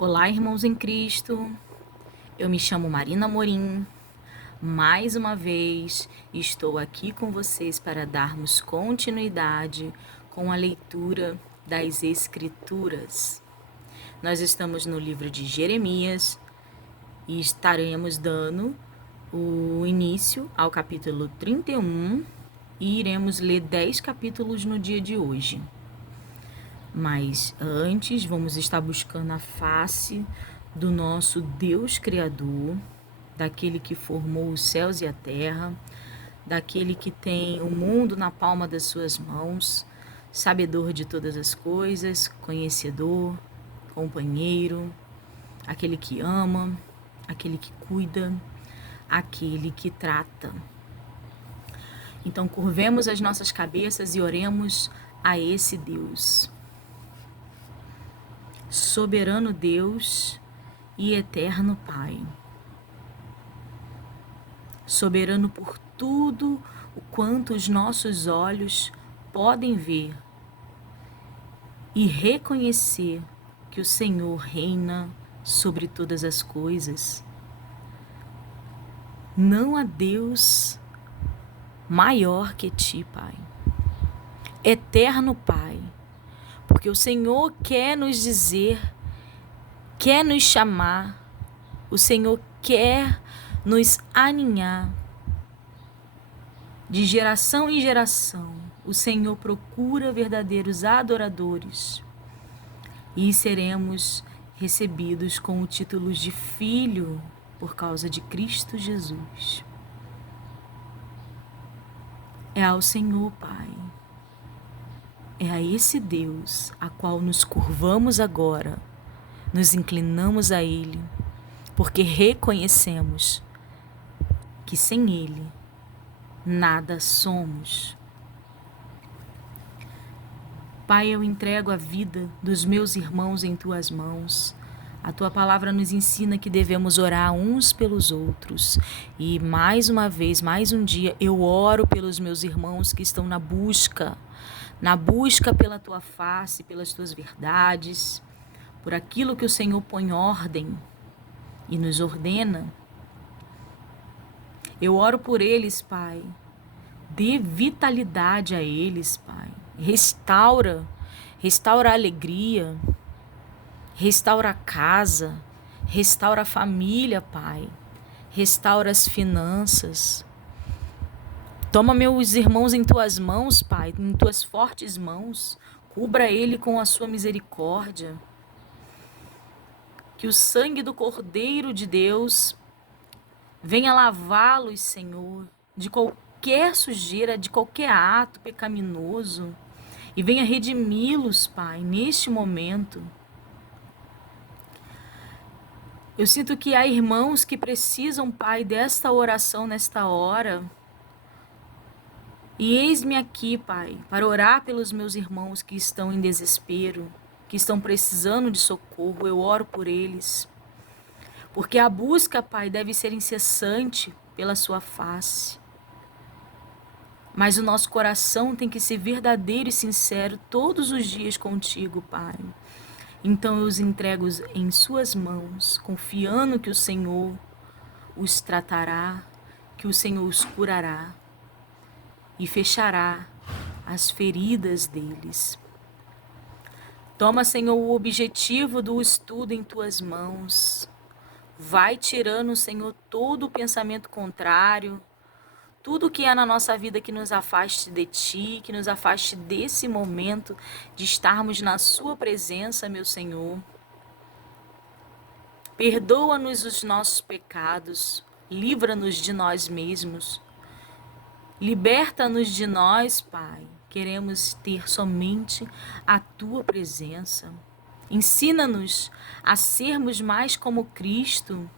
Olá, irmãos em Cristo. Eu me chamo Marina Morim. Mais uma vez estou aqui com vocês para darmos continuidade com a leitura das Escrituras. Nós estamos no livro de Jeremias e estaremos dando o início ao capítulo 31 e iremos ler 10 capítulos no dia de hoje. Mas antes, vamos estar buscando a face do nosso Deus Criador, daquele que formou os céus e a terra, daquele que tem o mundo na palma das suas mãos, sabedor de todas as coisas, conhecedor, companheiro, aquele que ama, aquele que cuida, aquele que trata. Então, curvemos as nossas cabeças e oremos a esse Deus. Soberano Deus e eterno Pai, soberano por tudo o quanto os nossos olhos podem ver e reconhecer que o Senhor reina sobre todas as coisas. Não há Deus maior que ti, Pai. Eterno Pai, porque o Senhor quer nos dizer, quer nos chamar, o Senhor quer nos aninhar. De geração em geração, o Senhor procura verdadeiros adoradores e seremos recebidos com o título de filho por causa de Cristo Jesus. É ao Senhor, Pai. É a esse Deus a qual nos curvamos agora, nos inclinamos a Ele, porque reconhecemos que sem Ele nada somos. Pai, eu entrego a vida dos meus irmãos em Tuas mãos. A Tua palavra nos ensina que devemos orar uns pelos outros. E mais uma vez, mais um dia, eu oro pelos meus irmãos que estão na busca pela Tua face, pelas Tuas verdades, por aquilo que o Senhor põe ordem e nos ordena. Eu oro por eles, Pai. Dê vitalidade a eles, Pai. Restaura a alegria, restaura a casa, restaura a família, Pai. Restaura as finanças. Toma meus irmãos em Tuas mãos, Pai, em Tuas fortes mãos. Cubra ele com a Sua misericórdia. Que o sangue do Cordeiro de Deus venha lavá-los, Senhor, de qualquer sujeira, de qualquer ato pecaminoso, e venha redimi-los, Pai, neste momento. Eu sinto que há irmãos que precisam, Pai, desta oração nesta hora. E eis-me aqui, Pai, para orar pelos meus irmãos que estão em desespero, que estão precisando de socorro. Eu oro por eles. Porque a busca, Pai, deve ser incessante pela Sua face. Mas o nosso coração tem que ser verdadeiro e sincero todos os dias contigo, Pai. Então eu os entrego em Suas mãos, confiando que o Senhor os tratará, que o Senhor os curará e fechará as feridas deles. Toma, Senhor, o objetivo do estudo em Tuas mãos. Vai tirando, Senhor, todo o pensamento contrário, tudo que há na nossa vida que nos afaste de Ti, que nos afaste desse momento de estarmos na Sua presença, meu Senhor. Perdoa-nos os nossos pecados, livra-nos de nós mesmos. Liberta-nos de nós, Pai. Queremos ter somente a Tua presença. Ensina-nos a sermos mais como Cristo,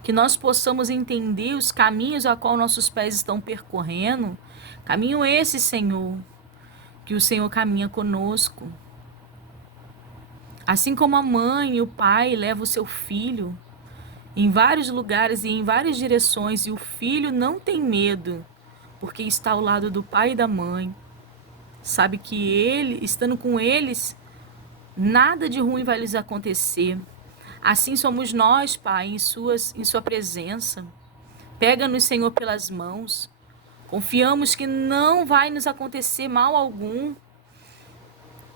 que nós possamos entender os caminhos a qual nossos pés estão percorrendo. Caminho esse, Senhor, que o Senhor caminha conosco. Assim como a mãe e o pai levam o seu filho em vários lugares e em várias direções, e o filho não tem medo, porque está ao lado do pai e da mãe. Sabe que ele, estando com eles, Nada de ruim vai lhes acontecer. Assim somos nós, Pai, em sua presença. Pega-nos, Senhor, pelas mãos. Confiamos que não vai nos acontecer mal algum,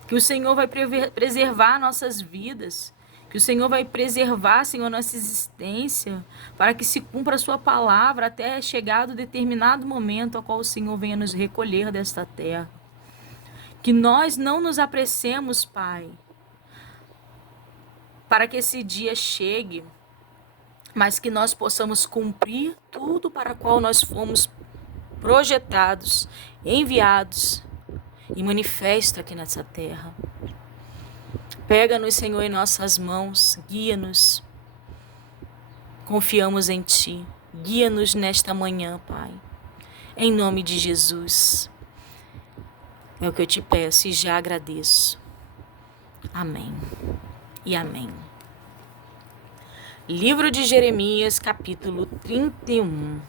que o Senhor vai preservar nossas vidas, que o Senhor vai preservar, Senhor, nossa existência, para que se cumpra a sua palavra até chegado determinado momento ao qual o Senhor venha nos recolher desta terra. Que nós não nos apressemos, Pai, para que esse dia chegue, mas que nós possamos cumprir tudo para o qual nós fomos projetados, enviados e manifesta aqui nessa terra. Pega-nos, Senhor, em nossas mãos, guia-nos. Confiamos em Ti. Guia-nos nesta manhã, Pai. Em nome de Jesus. É o que eu te peço e já agradeço. Amém e amém. Livro de Jeremias, capítulo 31.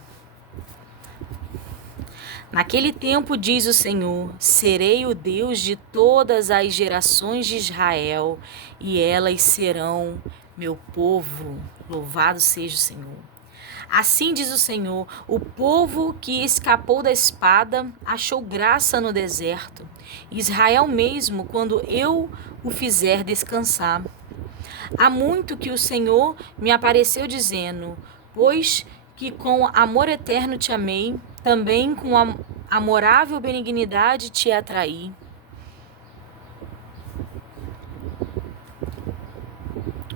Naquele tempo, diz o Senhor, serei o Deus de todas as gerações de Israel, e elas serão meu povo. Louvado seja o Senhor. Assim diz o Senhor, o povo que escapou da espada achou graça no deserto. Israel mesmo, quando eu o fizer descansar. Há muito que o Senhor me apareceu dizendo, pois que com amor eterno te amei, também com amorável benignidade te atraí.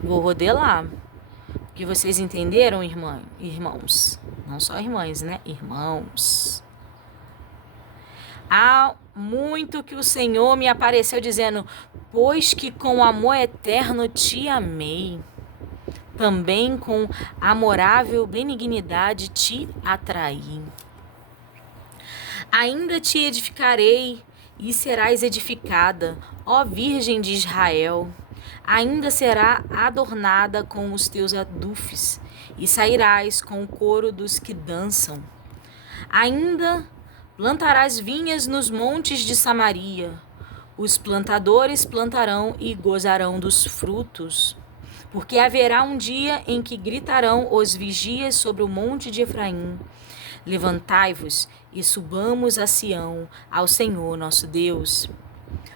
Vou rodelar. Que vocês entenderam, irmãos? Não só irmãs, né? Irmãos. Há muito que o Senhor me apareceu dizendo, pois que com amor eterno te amei, também com amorável benignidade te atraí. Ainda te edificarei e serás edificada, ó Virgem de Israel. Ainda será adornada com os teus adufes, e sairás com o coro dos que dançam. Ainda plantarás vinhas nos montes de Samaria. Os plantadores plantarão e gozarão dos frutos. Porque haverá um dia em que gritarão os vigias sobre o monte de Efraim. Levantai-vos e subamos a Sião, ao Senhor nosso Deus.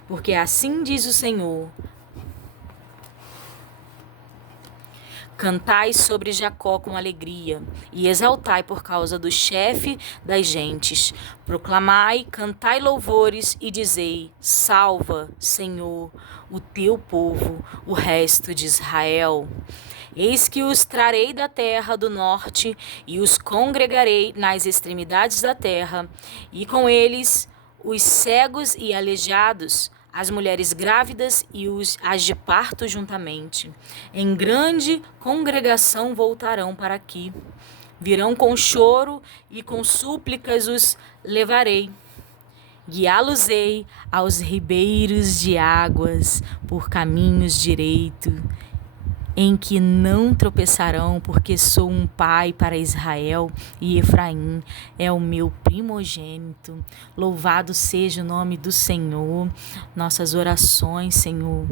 Porque assim diz o Senhor, cantai sobre Jacó com alegria, e exaltai por causa do chefe das gentes. Proclamai, cantai louvores, e dizei, salva, Senhor, o teu povo, o resto de Israel. Eis que os trarei da terra do norte, e os congregarei nas extremidades da terra, e com eles os cegos e aleijados, as mulheres grávidas e as de parto juntamente. Em grande congregação voltarão para aqui. Virão com choro e com súplicas os levarei. Guiá-los-ei aos ribeiros de águas por caminhos direitos, em que não tropeçarão, porque sou um pai para Israel e Efraim é o meu primogênito. Louvado seja o nome do Senhor. Nossas orações, Senhor.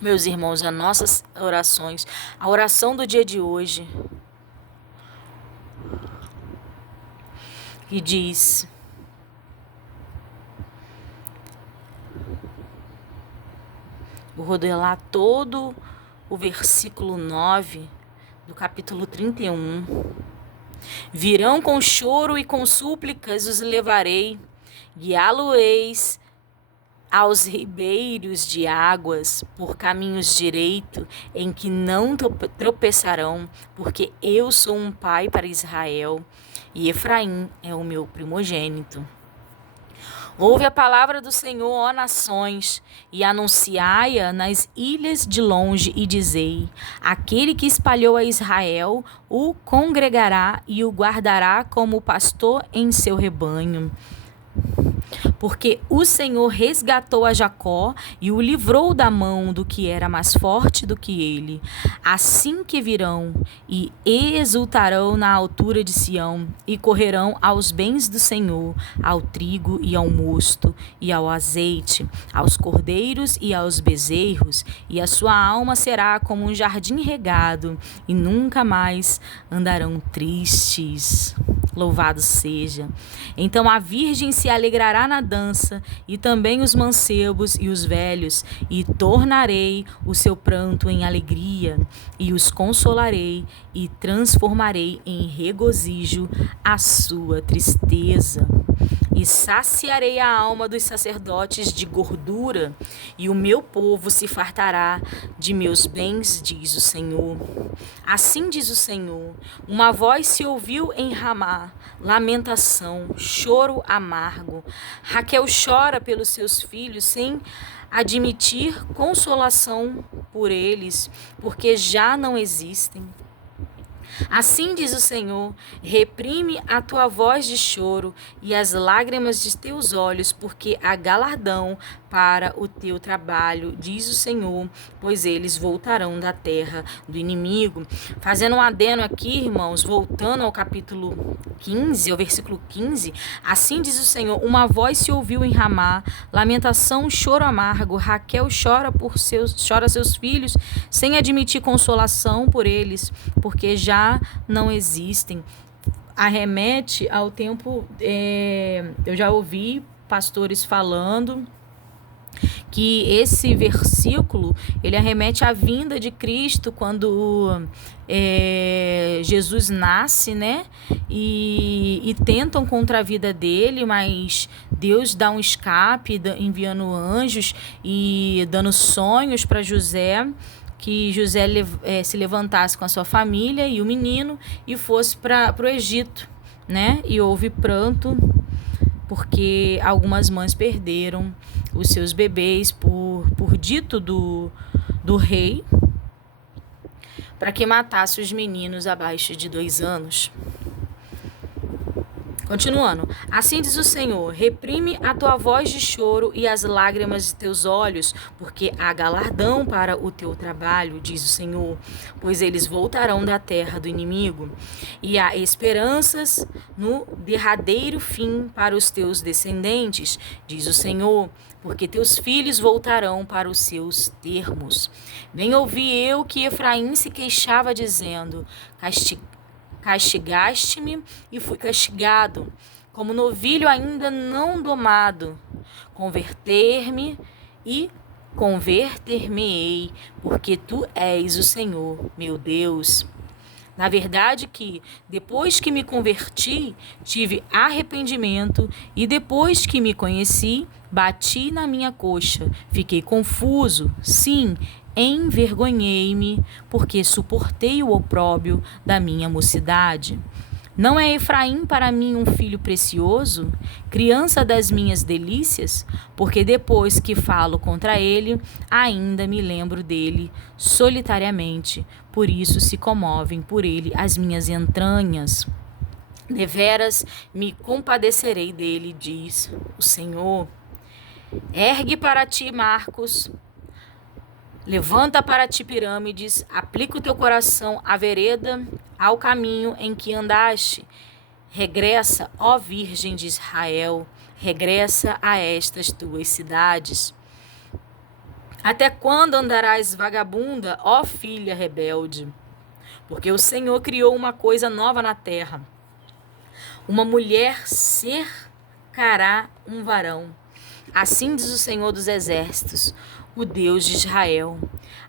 Meus irmãos, as nossas orações, a oração do dia de hoje, que diz: vou rodelar todo o versículo 9 do capítulo 31. Virão com choro e com súplicas os levarei, guiá-lo-eis aos ribeiros de águas, por caminhos direitos, em que não tropeçarão, porque eu sou um pai para Israel, e Efraim é o meu primogênito. Ouve a palavra do Senhor, ó nações, e anunciai-a nas ilhas de longe, e dizei, aquele que espalhou a Israel o congregará e o guardará como pastor em seu rebanho. porque o Senhor resgatou a Jacó e o livrou da mão do que era mais forte do que ele. Assim que virão e exultarão na altura de Sião e correrão aos bens do Senhor, ao trigo e ao mosto e ao azeite, aos cordeiros e aos bezerros, e a sua alma será como um jardim regado e nunca mais andarão tristes. Louvado seja. Então a virgem se alegrará na dança, e também os mancebos e os velhos, e tornarei o seu pranto em alegria, e os consolarei, e transformarei em regozijo a sua tristeza. E saciarei a alma dos sacerdotes de gordura, e o meu povo se fartará de meus bens, diz o Senhor. Assim diz o Senhor: uma voz se ouviu em Ramá, lamentação, choro amargo. Raquel chora pelos seus filhos sem admitir consolação por eles, porque já não existem. Assim diz o Senhor: reprime a tua voz de choro e as lágrimas de teus olhos, porque há galardão para o teu trabalho, diz o Senhor, pois eles voltarão da terra do inimigo. Fazendo um adeno aqui, irmãos, voltando ao capítulo 15, ao versículo 15, assim diz o Senhor: uma voz se ouviu em Ramá, lamentação, choro amargo. Raquel chora seus filhos, sem admitir consolação por eles, porque já não existem. Arremete ao tempo, eu já ouvi pastores falando que esse versículo, ele arremete à vinda de Cristo, quando Jesus nasce, né? E tentam contra a vida dele, mas Deus dá um escape, enviando anjos e dando sonhos para José, que José se levantasse com a sua família e o menino e fosse para o Egito, né? E houve pranto, porque algumas mães perderam os seus bebês por dito do rei, para que matasse os meninos abaixo de 2 anos. Continuando, assim diz o Senhor: reprime a tua voz de choro e as lágrimas de teus olhos, porque há galardão para o teu trabalho, diz o Senhor, pois eles voltarão da terra do inimigo. E há esperanças no derradeiro fim para os teus descendentes, diz o Senhor, porque teus filhos voltarão para os seus termos. Bem ouvi eu que Efraim se queixava, dizendo: castigaste-me e fui castigado, como novilho ainda não domado. Converter-me-ei, porque tu és o Senhor, meu Deus. Na verdade que, depois que me converti, tive arrependimento, e depois que me conheci, bati na minha coxa, fiquei confuso, sim, envergonhei-me, porque suportei o opróbrio da minha mocidade. Não é Efraim para mim um filho precioso, criança das minhas delícias? Porque depois que falo contra ele, ainda me lembro dele solitariamente. Por isso se comovem por ele as minhas entranhas. Deveras me compadecerei dele, diz o Senhor. Ergue para ti, Marcos. Levanta para ti, pirâmides, aplica o teu coração à vereda, ao caminho em que andaste. Regressa, ó Virgem de Israel, regressa a estas tuas cidades. Até quando andarás vagabunda, ó filha rebelde? Porque o Senhor criou uma coisa nova na terra. Uma mulher cercará um varão. Assim diz o Senhor dos Exércitos, o Deus de Israel.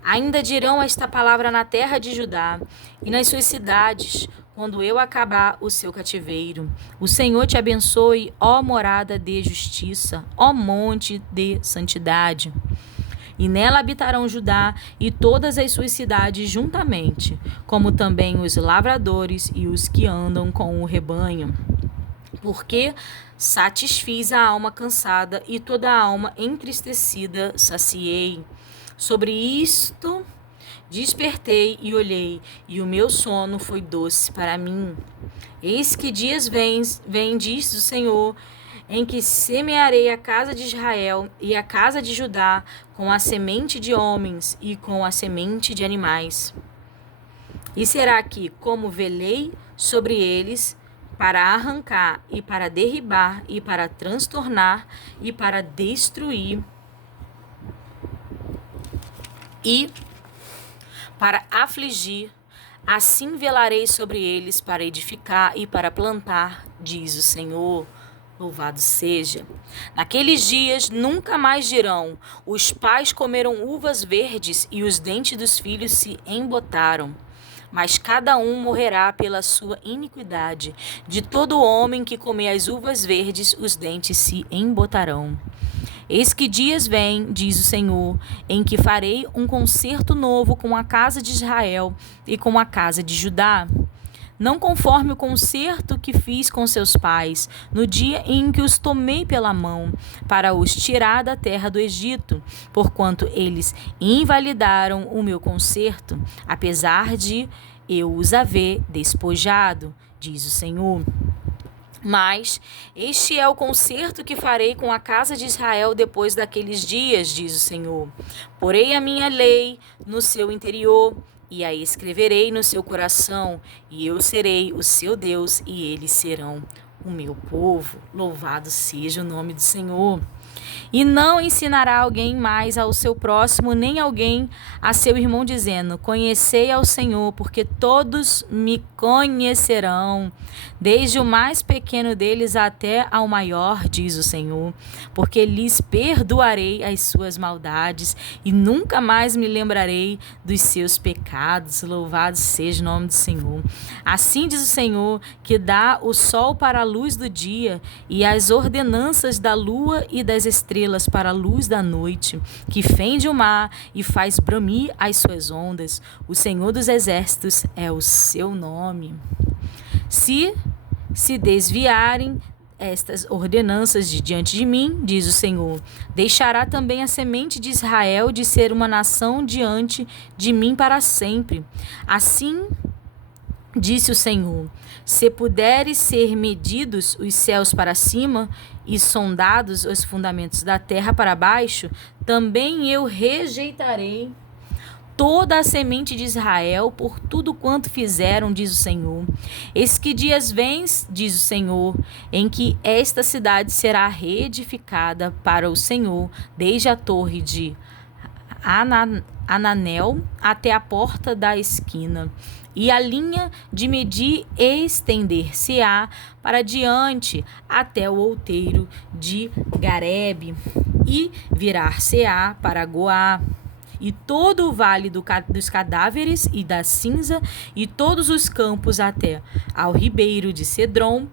Ainda dirão esta palavra na terra de Judá e nas suas cidades, quando eu acabar o seu cativeiro. O Senhor te abençoe, ó morada de justiça, ó monte de santidade. E nela habitarão Judá e todas as suas cidades juntamente, como também os lavradores e os que andam com o rebanho. Porque satisfiz a alma cansada e toda a alma entristecida saciei. Sobre isto despertei e olhei, e o meu sono foi doce para mim. Eis que dias vêm, diz o Senhor, em que semearei a casa de Israel e a casa de Judá com a semente de homens e com a semente de animais. E será que, como velei sobre eles, para arrancar e para derribar e para transtornar e para destruir e para afligir, assim velarei sobre eles para edificar e para plantar, diz o Senhor. Louvado seja. Naqueles dias nunca mais dirão: os pais comeram uvas verdes e os dentes dos filhos se embotaram. Mas cada um morrerá pela sua iniquidade. De todo homem que comer as uvas verdes, os dentes se embotarão. Eis que dias vêm, diz o Senhor, em que farei um concerto novo com a casa de Israel e com a casa de Judá. Não conforme o concerto que fiz com seus pais, no dia em que os tomei pela mão, para os tirar da terra do Egito, porquanto eles invalidaram o meu concerto, apesar de eu os haver despojado, diz o Senhor. Mas este é o concerto que farei com a casa de Israel depois daqueles dias, diz o Senhor. Porei a minha lei no seu interior e a escreverei no seu coração, e eu serei o seu Deus e eles serão o meu povo. Louvado seja o nome do Senhor. E não ensinará alguém mais ao seu próximo, nem alguém a seu irmão, dizendo: conhecei ao Senhor, porque todos me conhecerão, desde o mais pequeno deles até ao maior, diz o Senhor, porque lhes perdoarei as suas maldades e nunca mais me lembrarei dos seus pecados. Louvado seja o nome do Senhor. Assim diz o Senhor, que dá o sol para a luz do dia e as ordenanças da lua e das estrelas para a luz da noite, que fende o mar e faz bramir as suas ondas. O Senhor dos exércitos é o seu nome. Se desviarem estas ordenanças de diante de mim, diz o Senhor, deixará também a semente de Israel de ser uma nação diante de mim para sempre. Assim disse o Senhor: se puderes ser medidos os céus para cima e sondados os fundamentos da terra para baixo, também eu rejeitarei toda a semente de Israel por tudo quanto fizeram, diz o Senhor. Eis que dias vêm, diz o Senhor, em que esta cidade será reedificada para o Senhor, desde a torre de Ananel até a porta da esquina. E a linha de medir estender-se-á para diante até o outeiro de Garebe, e virar-se-á para Goá. E todo o vale dos cadáveres e da cinza, e todos os campos até ao ribeiro de Cedron,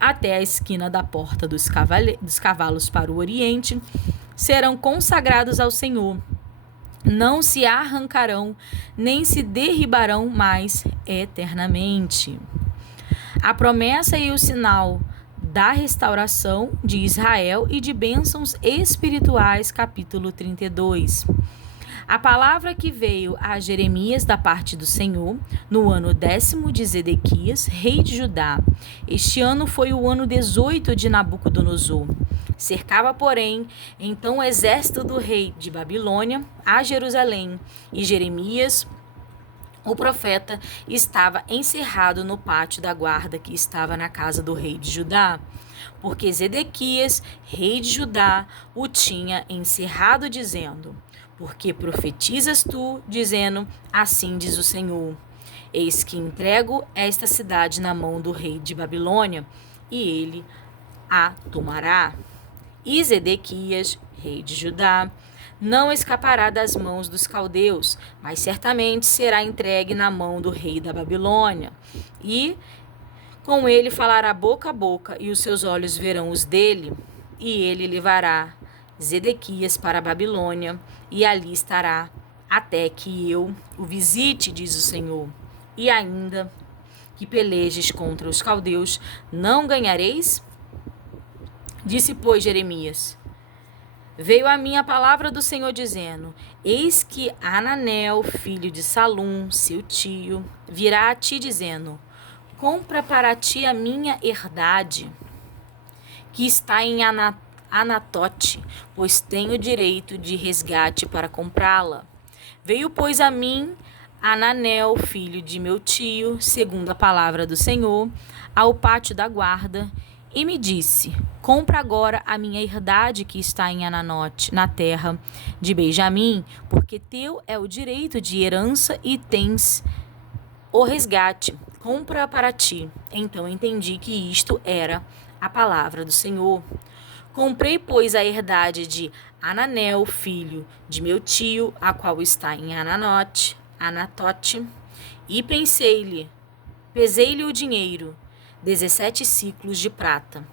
até a esquina da porta dos cavalos para o oriente, serão consagrados ao Senhor. Não se arrancarão, nem se derribarão mais eternamente. A promessa e o sinal da restauração de Israel e de bênçãos espirituais, capítulo 32. A palavra que veio a Jeremias da parte do Senhor, no ano 10º de Zedequias, rei de Judá. Este ano foi o ano 18 de Nabucodonosor. Cercava, porém, então o exército do rei de Babilônia a Jerusalém, e Jeremias, o profeta, estava encerrado no pátio da guarda que estava na casa do rei de Judá, porque Zedequias, rei de Judá, o tinha encerrado, dizendo: porque profetizas tu, dizendo, assim diz o Senhor, eis que entrego esta cidade na mão do rei de Babilônia, e ele a tomará. E Zedequias, rei de Judá, não escapará das mãos dos caldeus, mas certamente será entregue na mão do rei da Babilônia. E com ele falará boca a boca, e os seus olhos verão os dele, e ele levará Zedequias para a Babilônia, e ali estará até que eu o visite, diz o Senhor. E ainda que pelejes contra os caldeus, não ganhareis? Disse, pois, Jeremias: veio a mim a palavra do Senhor, dizendo: eis que Ananel, filho de Salum, seu tio, virá a ti, dizendo: compra para ti a minha herdade. que está em Anatote, pois tenho direito de resgate para comprá-la. Veio, pois, a mim Hananel, filho de meu tio, segundo a palavra do Senhor, ao pátio da guarda, e me disse: compra agora a minha herdade que está em Ananote, na terra de Benjamim, porque teu é o direito de herança e tens o resgate. Compra para ti. Então entendi que isto era a palavra do Senhor. Comprei, pois, a herdade de Hananel, filho de meu tio, a qual está em Anatote, e pesei-lhe o dinheiro, 17 siclos de prata,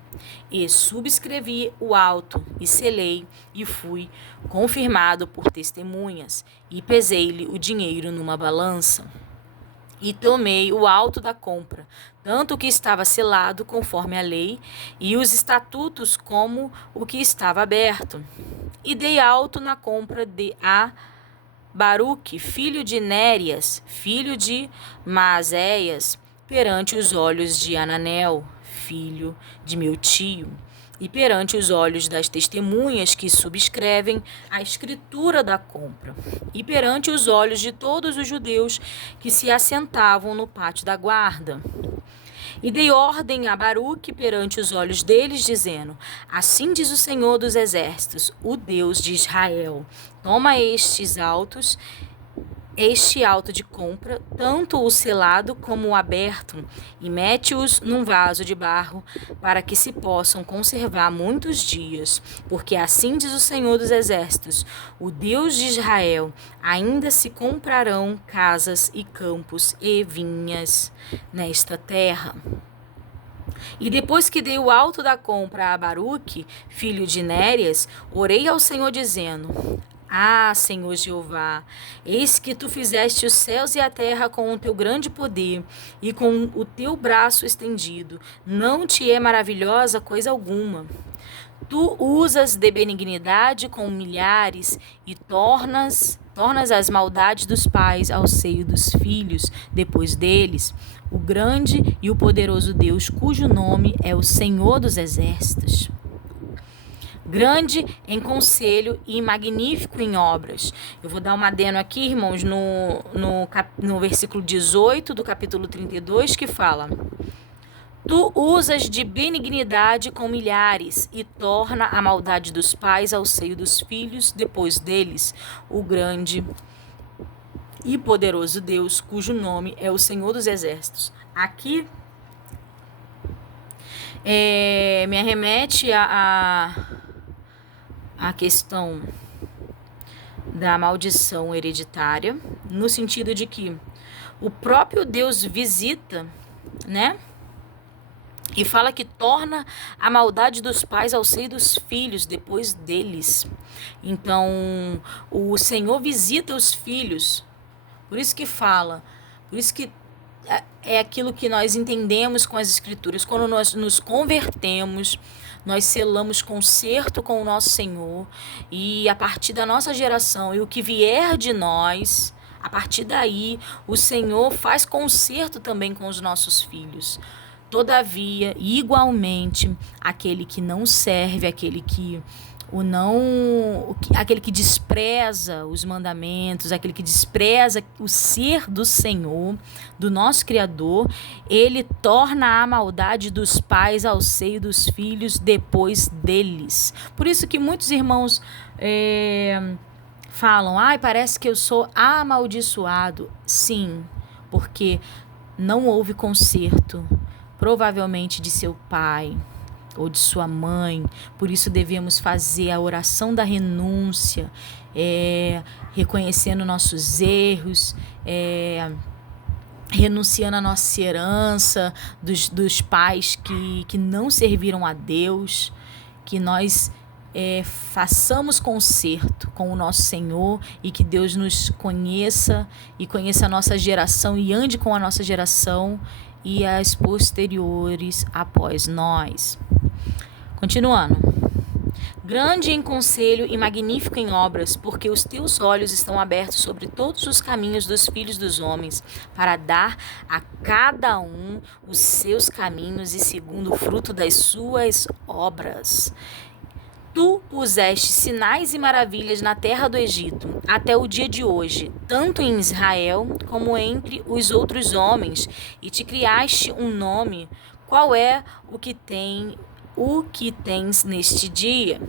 e subscrevi o auto, e selei, e fui confirmado por testemunhas, e pesei-lhe o dinheiro numa balança. E tomei o auto da compra, tanto o que estava selado conforme a lei, e os estatutos como o que estava aberto. E dei auto na compra a Baruque, filho de Nérias, filho de Maazéias, perante os olhos de Hananel, filho de meu tio, e perante os olhos das testemunhas que subscrevem a escritura da compra, e perante os olhos de todos os judeus que se assentavam no pátio da guarda. E dei ordem a Baruque perante os olhos deles, dizendo: assim diz o Senhor dos Exércitos, o Deus de Israel: toma este auto de compra, tanto o selado como o aberto, e mete-os num vaso de barro, para que se possam conservar muitos dias. Porque assim diz o Senhor dos Exércitos, o Deus de Israel: ainda se comprarão casas e campos e vinhas nesta terra. E depois que dei o auto da compra a Baruque, filho de Nérias, orei ao Senhor dizendo: ah, Senhor Jeová, eis que tu fizeste os céus e a terra com o teu grande poder e com o teu braço estendido. Não te é maravilhosa coisa alguma. Tu usas de benignidade com milhares e tornas as maldades dos pais ao seio dos filhos, depois deles, o grande e o poderoso Deus, cujo nome é o Senhor dos Exércitos. Grande em conselho e magnífico em obras. Eu vou dar uma adeno aqui, irmãos, no versículo 18 do capítulo 32, que fala: tu usas de benignidade com milhares e torna a maldade dos pais ao seio dos filhos, depois deles, o grande e poderoso Deus, cujo nome é o Senhor dos Exércitos. Aqui me arremete a questão da maldição hereditária, no sentido de que o próprio Deus visita, né? E fala que torna a maldade dos pais ao seio dos filhos, depois deles. Então, o Senhor visita os filhos. Por isso que fala, por isso que é aquilo que nós entendemos com as Escrituras. Quando nós nos convertemos, nós selamos concerto com o nosso Senhor, e a partir da nossa geração e o que vier de nós, a partir daí, o Senhor faz concerto também com os nossos filhos. Todavia, igualmente, aquele que não serve, aquele que despreza os mandamentos, aquele que despreza o ser do Senhor, do nosso Criador, ele torna a maldade dos pais ao seio dos filhos depois deles. Por isso que muitos irmãos falam: parece que eu sou amaldiçoado. Sim, porque não houve conserto, provavelmente de seu pai ou de sua mãe. Por isso devemos fazer a oração da renúncia, reconhecendo nossos erros, renunciando a nossa herança dos pais que não serviram a Deus, que nós façamos concerto com o nosso Senhor, e que Deus nos conheça e conheça a nossa geração e ande com a nossa geração e as posteriores após nós. Continuando. grande em conselho e magnífico em obras, porque os teus olhos estão abertos sobre todos os caminhos dos filhos dos homens, para dar a cada um os seus caminhos e segundo o fruto das suas obras. Tu puseste sinais e maravilhas na terra do Egito, até o dia de hoje, tanto em Israel como entre os outros homens, e te criaste um nome. Qual é o que tens neste dia?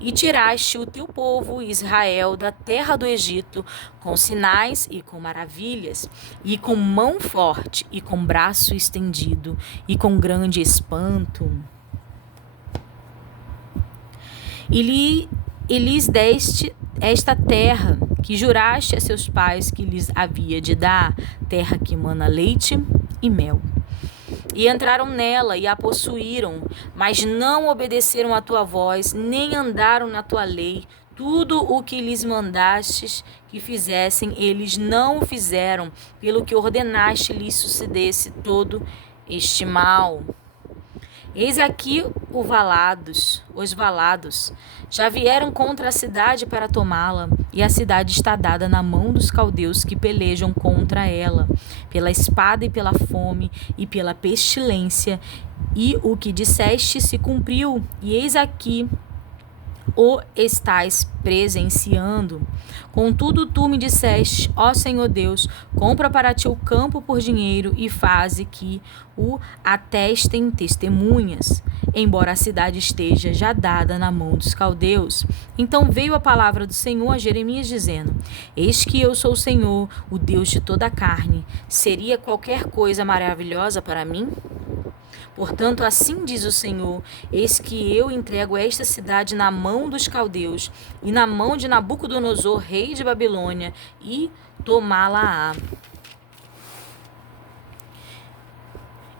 E tiraste o teu povo Israel da terra do Egito com sinais e com maravilhas, e com mão forte, e com braço estendido, e com grande espanto. E lhes deste esta terra que juraste a seus pais que lhes havia de dar, terra que mana leite e mel. E entraram nela e a possuíram, mas não obedeceram à tua voz, nem andaram na tua lei. Tudo o que lhes mandastes que fizessem, eles não o fizeram, pelo que ordenaste lhes sucedesse todo este mal. Eis aqui os valados, já vieram contra a cidade para tomá-la, e a cidade está dada na mão dos caldeus que pelejam contra ela, pela espada e pela fome e pela pestilência, e o que disseste se cumpriu, e eis aqui o estás presenciando. Contudo, tu me disseste, ó Senhor Deus, compra para ti o campo por dinheiro e faze que o atestem testemunhas, embora a cidade esteja já dada na mão dos caldeus. Então veio a palavra do Senhor a Jeremias dizendo: Eis que eu sou o Senhor, o Deus de toda a carne. Seria qualquer coisa maravilhosa para mim? Portanto, assim diz o Senhor: eis que eu entrego esta cidade na mão dos caldeus e na mão de Nabucodonosor, rei de Babilônia, e tomá-la-á.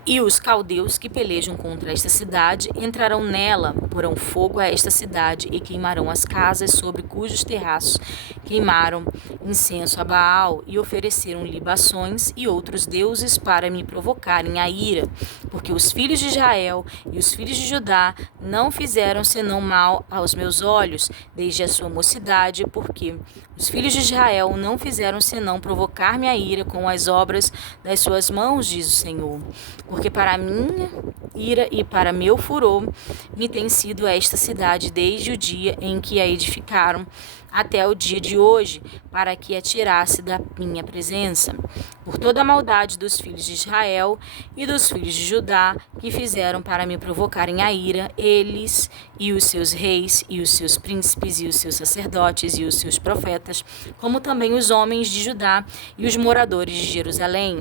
E os caldeus que pelejam contra esta cidade entrarão nela, porão fogo a esta cidade e queimarão as casas sobre cujos terraços queimaram incenso a Baal e ofereceram libações e outros deuses para me provocarem a ira, porque os filhos de Israel e os filhos de Judá não fizeram senão mal aos meus olhos desde a sua mocidade, porque os filhos de Israel não fizeram senão provocar-me a ira com as obras das suas mãos, diz o Senhor. Porque para minha ira e para meu furor me tem sido esta cidade desde o dia em que a edificaram até o dia de hoje, para que a tirasse da minha presença, por toda a maldade dos filhos de Israel e dos filhos de Judá, que fizeram para me provocarem a ira, eles e os seus reis, e os seus príncipes, e os seus sacerdotes, e os seus profetas, como também os homens de Judá e os moradores de Jerusalém.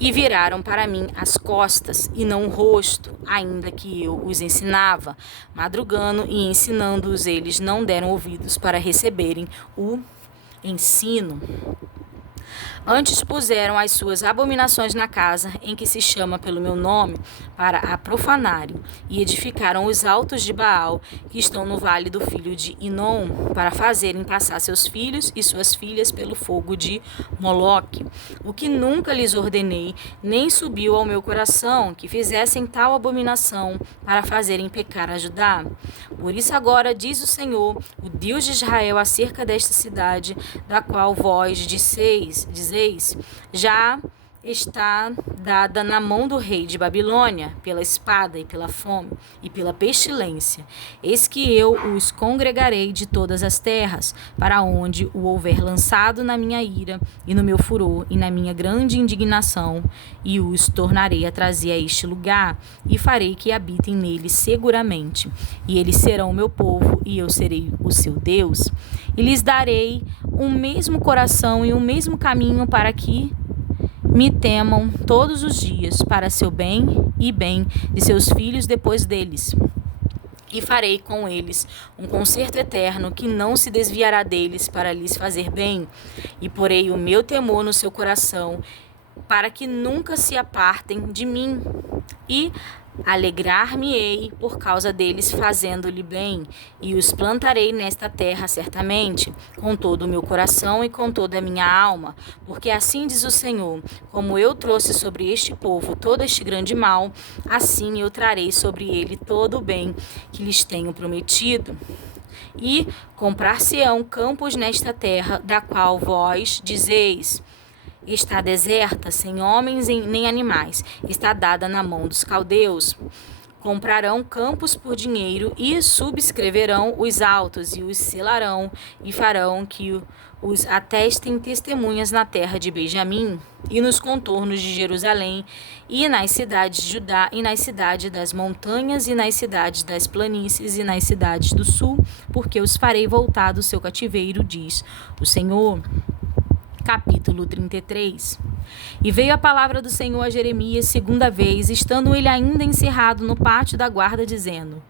E viraram para mim as costas e não o rosto, ainda que eu os ensinava. Madrugando e ensinando-os, eles não deram ouvidos para receberem o ensino. Antes puseram as suas abominações na casa em que se chama pelo meu nome, para a profanarem, e edificaram os altos de Baal, que estão no vale do filho de Inom, para fazerem passar seus filhos e suas filhas pelo fogo de Moloque. O que nunca lhes ordenei, nem subiu ao meu coração, que fizessem tal abominação, para fazerem pecar a Judá. Por isso agora diz o Senhor, o Deus de Israel, acerca desta cidade, da qual vós dizeis, já está dada na mão do rei de Babilônia, pela espada e pela fome e pela pestilência. Eis que eu os congregarei de todas as terras, para onde o houver lançado na minha ira e no meu furor e na minha grande indignação, e os tornarei a trazer a este lugar, e farei que habitem nele seguramente. E eles serão o meu povo, e eu serei o seu Deus. E lhes darei um mesmo coração e um mesmo caminho, para que me temam todos os dias, para seu bem e bem de seus filhos depois deles. E farei com eles um concerto eterno que não se desviará deles, para lhes fazer bem. E porei o meu temor no seu coração, para que nunca se apartem de mim. E Alegrar-me-ei por causa deles, fazendo-lhe bem, e os plantarei nesta terra certamente, com todo o meu coração e com toda a minha alma, porque assim diz o Senhor: como eu trouxe sobre este povo todo este grande mal, assim eu trarei sobre ele todo o bem que lhes tenho prometido. E comprar-se-ão campos nesta terra, da qual vós dizeis: está deserta, sem homens nem animais, está dada na mão dos caldeus. Comprarão campos por dinheiro e subscreverão os autos e os selarão e farão que os atestem testemunhas na terra de Benjamim e nos contornos de Jerusalém e nas cidades de Judá e nas cidades das montanhas e nas cidades das planícies e nas cidades do sul, porque os farei voltar do seu cativeiro, diz o Senhor. Capítulo 33. E veio a palavra do Senhor a Jeremias segunda vez, estando ele ainda encerrado no pátio da guarda, dizendo: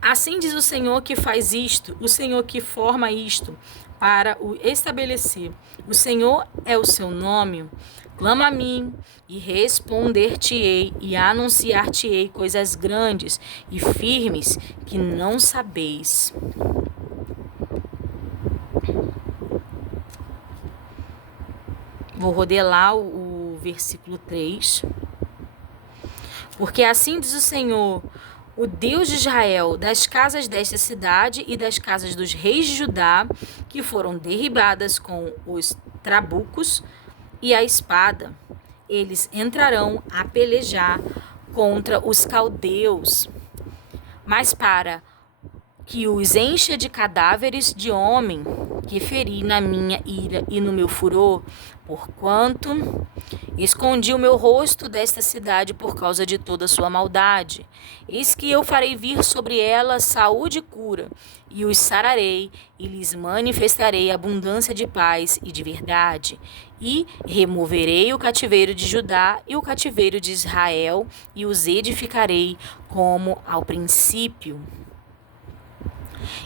assim diz o Senhor que faz isto, o Senhor que forma isto, para o estabelecer. O Senhor é o seu nome. Clama a mim, e responder-te-ei, e anunciar-te-ei coisas grandes e firmes que não sabeis. Vou rodelar o versículo 3. Porque assim diz o Senhor, o Deus de Israel, das casas desta cidade e das casas dos reis de Judá, que foram derribadas com os trabucos e a espada, eles entrarão a pelejar contra os caldeus, mas para que os encha de cadáveres de homem que feri na minha ira e no meu furor, porquanto escondi o meu rosto desta cidade por causa de toda a sua maldade. Eis que eu farei vir sobre ela saúde e cura, e os sararei, e lhes manifestarei abundância de paz e de verdade. E removerei o cativeiro de Judá e o cativeiro de Israel, e os edificarei como ao princípio.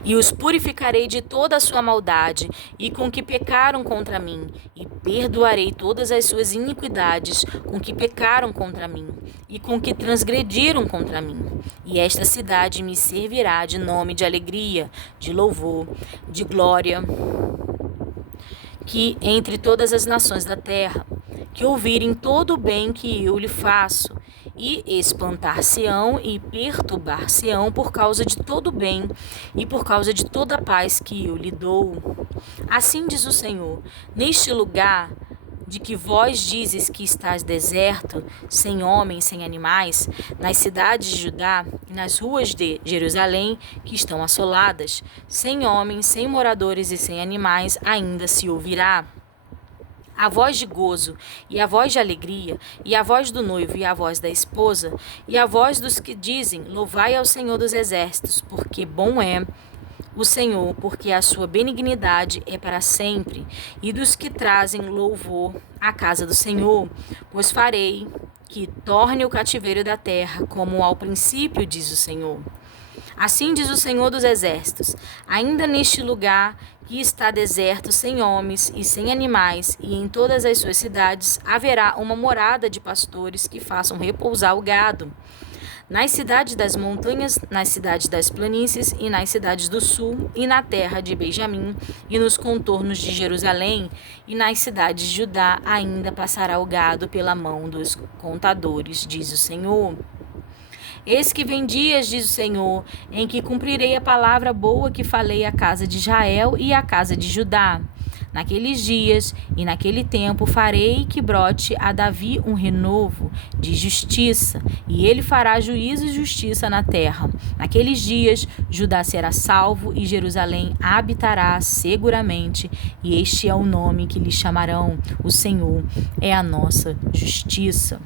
E os purificarei de toda a sua maldade, e com que pecaram contra mim, e perdoarei todas as suas iniquidades com que pecaram contra mim, e com que transgrediram contra mim. E esta cidade me servirá de nome de alegria, de louvor, de glória, que entre todas as nações da terra, que ouvirem todo o bem que eu lhe faço, e espantar-se-ão e perturbar-se-ão por causa de todo o bem e por causa de toda a paz que eu lhe dou. Assim diz o Senhor: neste lugar de que vós dizes que estás deserto, sem homens, sem animais, nas cidades de Judá e nas ruas de Jerusalém, que estão assoladas, sem homens, sem moradores e sem animais, ainda se ouvirá a voz de gozo, e a voz de alegria, e a voz do noivo, e a voz da esposa, e a voz dos que dizem: louvai ao Senhor dos exércitos, porque bom é o Senhor, porque a sua benignidade é para sempre, e dos que trazem louvor à casa do Senhor, pois farei que torne o cativeiro da terra como ao princípio, diz o Senhor. Assim diz o Senhor dos exércitos: ainda neste lugar que está deserto, sem homens e sem animais, e em todas as suas cidades haverá uma morada de pastores que façam repousar o gado. Nas cidades das montanhas, nas cidades das planícies e nas cidades do sul, e na terra de Benjamim, e nos contornos de Jerusalém, e nas cidades de Judá ainda passará o gado pela mão dos contadores, diz o Senhor. Eis que vem dias, diz o Senhor, em que cumprirei a palavra boa que falei à casa de Israel e à casa de Judá. Naqueles dias e naquele tempo farei que brote a Davi um renovo de justiça, e ele fará juízo e justiça na terra. Naqueles dias Judá será salvo e Jerusalém habitará seguramente, e este é o nome que lhe chamarão: o Senhor é a nossa justiça.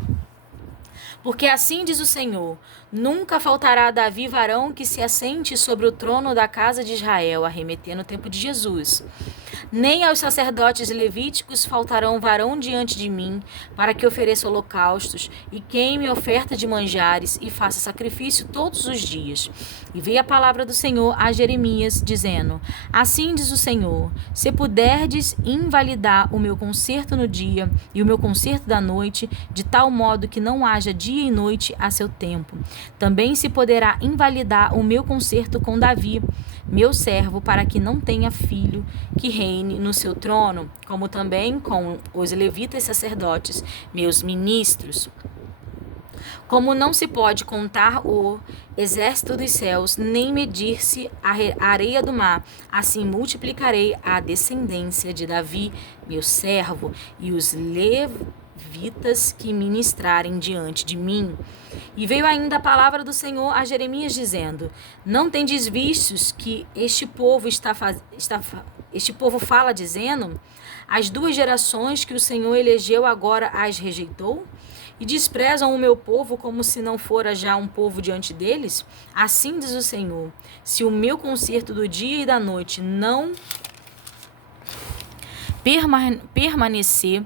Porque assim diz o Senhor: nunca faltará a Davi varão que se assente sobre o trono da casa de Israel, arremetendo no tempo de Jesus. Nem aos sacerdotes levíticos faltarão varão diante de mim, para que ofereça holocaustos e queime oferta de manjares e faça sacrifício todos os dias. E veio a palavra do Senhor a Jeremias, dizendo: assim diz o Senhor: se puderdes invalidar o meu concerto no dia e o meu concerto da noite, de tal modo que não haja dia dia e noite a seu tempo. Também se poderá invalidar o meu concerto com Davi, meu servo, para que não tenha filho que reine no seu trono, como também com os levitas sacerdotes, meus ministros. Como não se pode contar o exército dos céus, nem medir-se a areia do mar, assim multiplicarei a descendência de Davi, meu servo, e os levitas que ministrarem diante de mim. E veio ainda a palavra do Senhor a Jeremias, dizendo: Não tendes vistos que este povo este povo fala, dizendo: As 2 gerações que o Senhor elegeu agora as rejeitou? E desprezam o meu povo como se não fora já um povo diante deles? Assim diz o Senhor: se o meu concerto do dia e da noite não permanecer,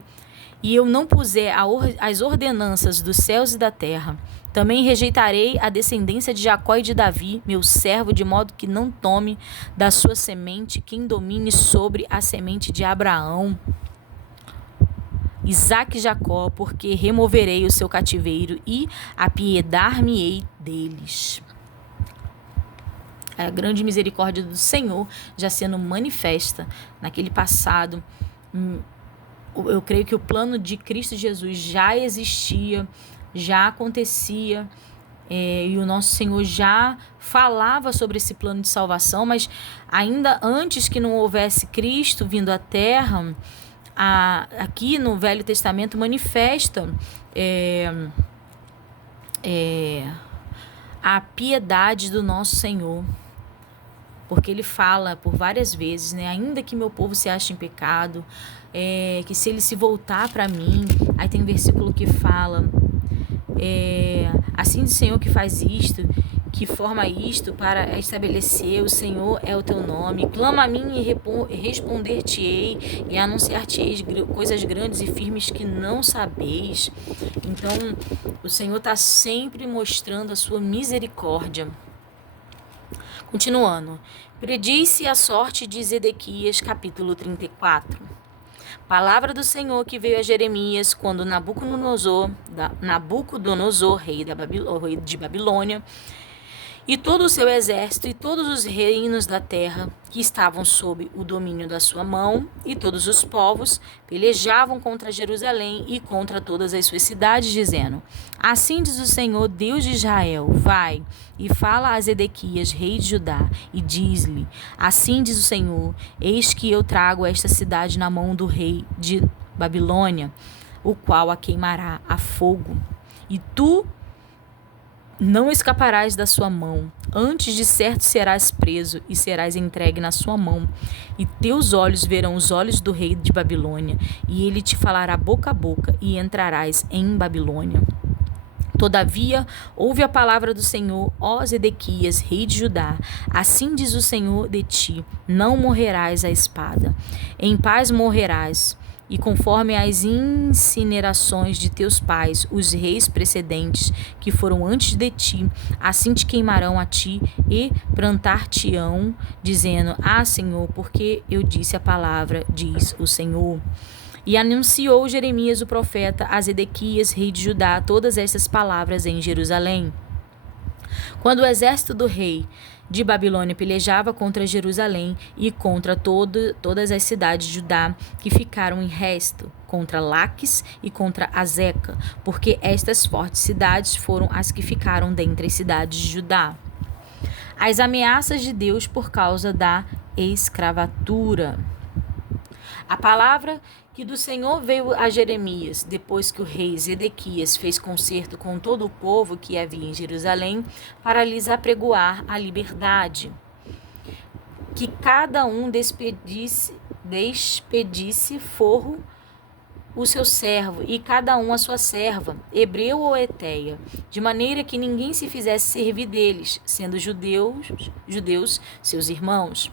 e eu não puser as ordenanças dos céus e da terra, também rejeitarei a descendência de Jacó e de Davi, meu servo, de modo que não tome da sua semente quem domine sobre a semente de Abraão, Isaque e Jacó, porque removerei o seu cativeiro e apiedar-me-ei deles. A grande misericórdia do Senhor já sendo manifesta naquele passado. Eu creio que o plano de Cristo Jesus já existia, já acontecia, e o nosso Senhor já falava sobre esse plano de salvação, mas ainda antes que não houvesse Cristo vindo à Terra, aqui no Velho Testamento manifesta a piedade do nosso Senhor, porque ele fala por várias vezes, né? Ainda que meu povo se ache em pecado, que se ele se voltar para mim, aí tem um versículo que fala, assim diz o Senhor que faz isto, que forma isto para estabelecer, o Senhor é o teu nome, clama a mim e responder-te-ei, e anunciar-te-ei coisas grandes e firmes que não sabeis. Então, o Senhor está sempre mostrando a sua misericórdia. Continuando, prediz-se a sorte de Zedequias, capítulo 34. Palavra do Senhor que veio a Jeremias quando Nabucodonosor, rei de Babilônia, e todo o seu exército e todos os reinos da terra que estavam sob o domínio da sua mão e todos os povos pelejavam contra Jerusalém e contra todas as suas cidades, dizendo: Assim diz o Senhor, Deus de Israel, vai e fala a Zedequias, rei de Judá, e diz-lhe: Assim diz o Senhor, eis que eu trago esta cidade na mão do rei de Babilônia, o qual a queimará a fogo, e tu não escaparás da sua mão, antes de certo serás preso e serás entregue na sua mão, e teus olhos verão os olhos do rei de Babilônia, e ele te falará boca a boca, e entrarás em Babilônia. Todavia, ouve a palavra do Senhor, ó Zedequias, rei de Judá. Assim diz o Senhor de ti: não morrerás à espada, em paz morrerás. E conforme as incinerações de teus pais, os reis precedentes que foram antes de ti, assim te queimarão a ti e prantar-te-ão, dizendo: Ah, Senhor, porque eu disse a palavra, diz o Senhor. E anunciou Jeremias o profeta a Zedequias, rei de Judá, todas estas palavras em Jerusalém. Quando o exército do rei de Babilônia pelejava contra Jerusalém e contra todas as cidades de Judá que ficaram em resto, contra Laques e contra Azeca, porque estas fortes cidades foram as que ficaram dentre as cidades de Judá. As ameaças de Deus por causa da escravatura. A palavra que do Senhor veio a Jeremias, depois que o rei Zedequias fez concerto com todo o povo que havia em Jerusalém, para lhes apregoar a liberdade. Que cada um despedisse forro o seu servo, e cada um a sua serva, hebreu ou eteia, de maneira que ninguém se fizesse servir deles, sendo judeus seus irmãos.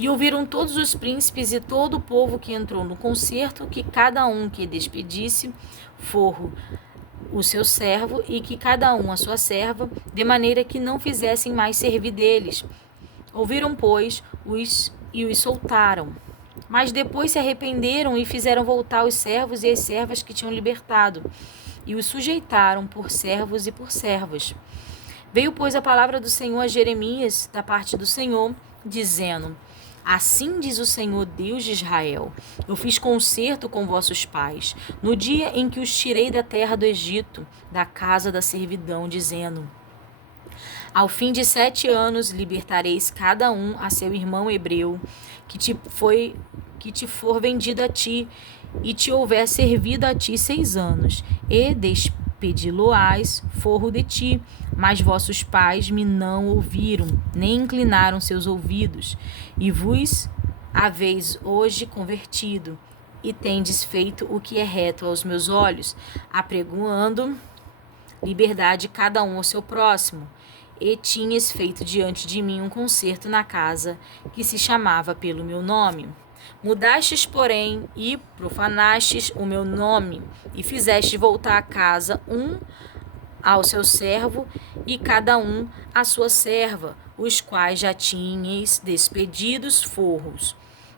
E ouviram todos os príncipes e todo o povo que entrou no concerto, que cada um que despedisse forro o seu servo, e que cada um a sua serva, de maneira que não fizessem mais servir deles. Ouviram, pois, os soltaram. Mas depois se arrependeram e fizeram voltar os servos e as servas que tinham libertado. e os sujeitaram por servos e por servas. Veio, pois, a palavra do Senhor a Jeremias, da parte do Senhor, dizendo: Assim diz o Senhor, Deus de Israel: Eu fiz concerto com vossos pais, no dia em que os tirei da terra do Egito, da casa da servidão, dizendo: Ao fim de 7 anos libertareis cada um a seu irmão hebreu, que te for vendido a ti, e te houver servido a ti 6 anos, e despedi-lo-ás forro de ti. Mas vossos pais me não ouviram, nem inclinaram seus ouvidos, e vos haveis hoje convertido, e tendes feito o que é reto aos meus olhos, apregoando liberdade cada um ao seu próximo. E tinhas feito diante de mim um concerto na casa que se chamava pelo meu nome. Mudastes, porém, e profanastes o meu nome, e fizeste voltar a casa um ao seu servo, e cada um à sua serva, os quais já tinhas despedidos forros,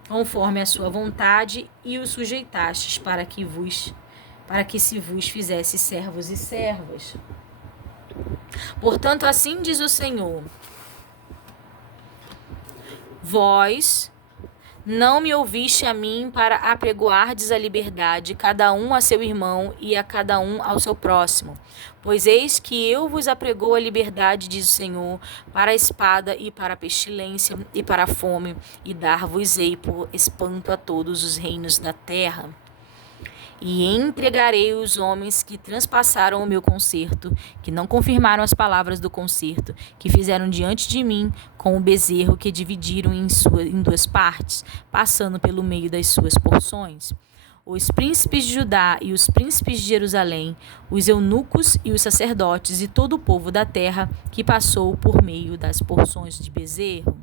conforme a sua vontade, e os sujeitastes para que se vos fizesse servos e servas. Portanto, assim diz o Senhor: Vós não me ouviste a mim para apregoardes a liberdade, cada um a seu irmão e a cada um ao seu próximo. Pois eis que eu vos apregoo a liberdade, diz o Senhor, para a espada e para a pestilência e para a fome, e dar-vos-ei por espanto a todos os reinos da terra. E entregarei os homens que transpassaram o meu concerto, que não confirmaram as palavras do concerto, que fizeram diante de mim com o bezerro que dividiram em 2 partes, passando pelo meio das suas porções. Os príncipes de Judá e os príncipes de Jerusalém, os eunucos e os sacerdotes e todo o povo da terra que passou por meio das porções de bezerro.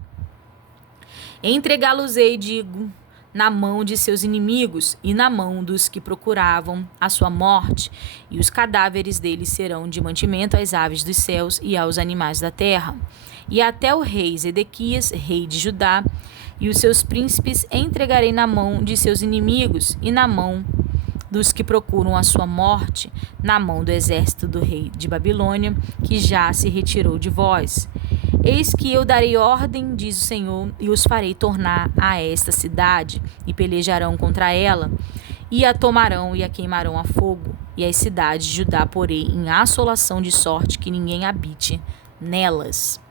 Entregá-los-ei, digo, na mão de seus inimigos e na mão dos que procuravam a sua morte, e os cadáveres deles serão de mantimento às aves dos céus e aos animais da terra. E até o rei Zedequias, rei de Judá, e os seus príncipes entregarei na mão de seus inimigos e na mão dos que procuram a sua morte, na mão do exército do rei de Babilônia, que já se retirou de vós. Eis que eu darei ordem, diz o Senhor, e os farei tornar a esta cidade, e pelejarão contra ela, e a tomarão e a queimarão a fogo, e as cidades de Judá porei em assolação, de sorte que ninguém habite nelas.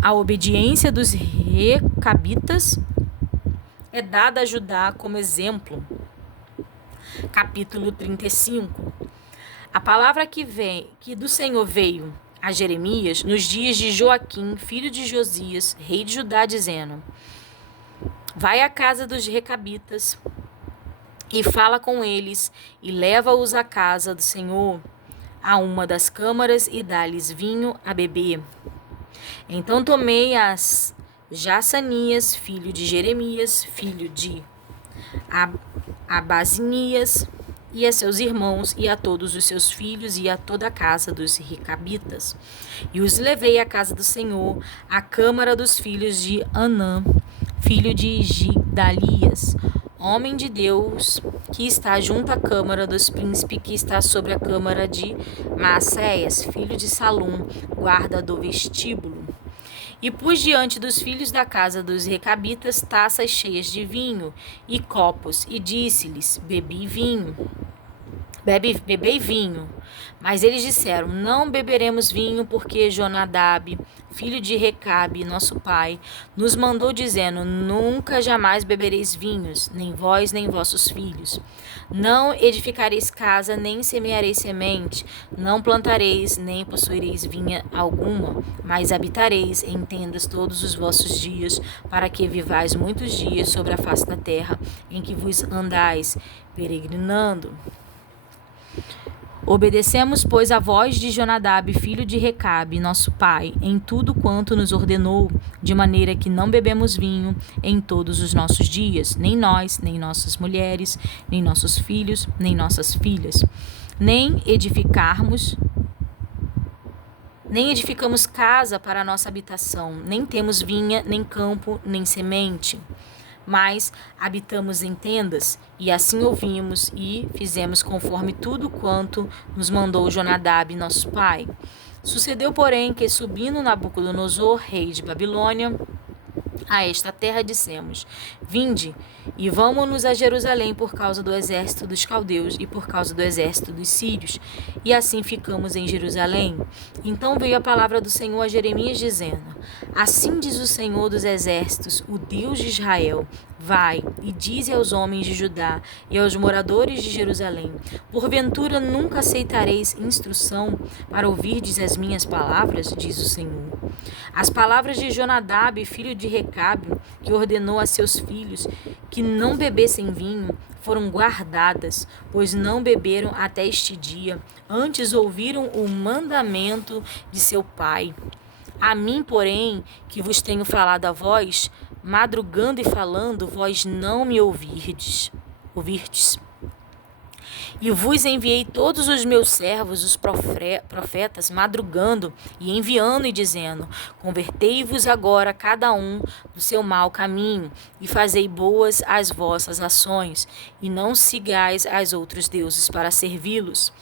A obediência dos recabitas é dada a Judá como exemplo. Capítulo 35. A palavra que do Senhor veio a Jeremias nos dias de Joaquim, filho de Josias, rei de Judá, dizendo: Vai à casa dos recabitas e fala com eles, e leva-os à casa do Senhor, a uma das câmaras, e dá-lhes vinho a beber. Então tomei as Jassanias, filho de Jeremias, filho de Abazinias, e a seus irmãos, e a todos os seus filhos, e a toda a casa dos recabitas. E os levei à casa do Senhor, à câmara dos filhos de Anã, filho de Gidalias, homem de Deus, que está junto à câmara dos príncipes, que está sobre a câmara de Maacéias, filho de Salum, guarda do vestíbulo. E pus diante dos filhos da casa dos recabitas taças cheias de vinho e copos, e disse-lhes: Bebei vinho. Mas eles disseram: Não beberemos vinho, porque Jonadab, filho de Recabe, nosso pai, nos mandou dizendo: Nunca jamais bebereis vinhos, nem vós, nem vossos filhos. Não edificareis casa, nem semeareis semente, não plantareis, nem possuireis vinha alguma, mas habitareis em tendas todos os vossos dias, para que vivais muitos dias sobre a face da terra, em que vos andais peregrinando. Obedecemos, pois, a voz de Jonadab, filho de Recabe, nosso pai, em tudo quanto nos ordenou, de maneira que não bebemos vinho em todos os nossos dias, nem nós, nem nossas mulheres, nem nossos filhos, nem nossas filhas, nem edificamos casa para a nossa habitação, nem temos vinha, nem campo, nem semente. mas habitamos em tendas, e assim ouvimos e fizemos conforme tudo quanto nos mandou Jonadab, nosso pai. Sucedeu, porém, que subindo Nabucodonosor, rei de Babilônia, a esta terra dissemos: Vinde, e vamos-nos a Jerusalém por causa do exército dos caldeus e por causa do exército dos sírios. E assim ficamos em Jerusalém. Então veio a palavra do Senhor a Jeremias, dizendo: Assim diz o Senhor dos exércitos, o Deus de Israel: Vai e dize aos homens de Judá e aos moradores de Jerusalém: Porventura nunca aceitareis instrução para ouvirdes as minhas palavras, diz o Senhor. As palavras de Jonadab, filho de Recabe, que ordenou a seus filhos que não bebessem vinho, foram guardadas, pois não beberam até este dia, antes ouviram o mandamento de seu pai. A mim, porém, que vos tenho falado a vós, madrugando e falando, vós não me ouvirdes. E vos enviei todos os meus servos, os profetas, madrugando e enviando e dizendo: Convertei-vos agora cada um do seu mau caminho, e fazei boas as vossas ações, e não sigais as outros deuses para servi-los.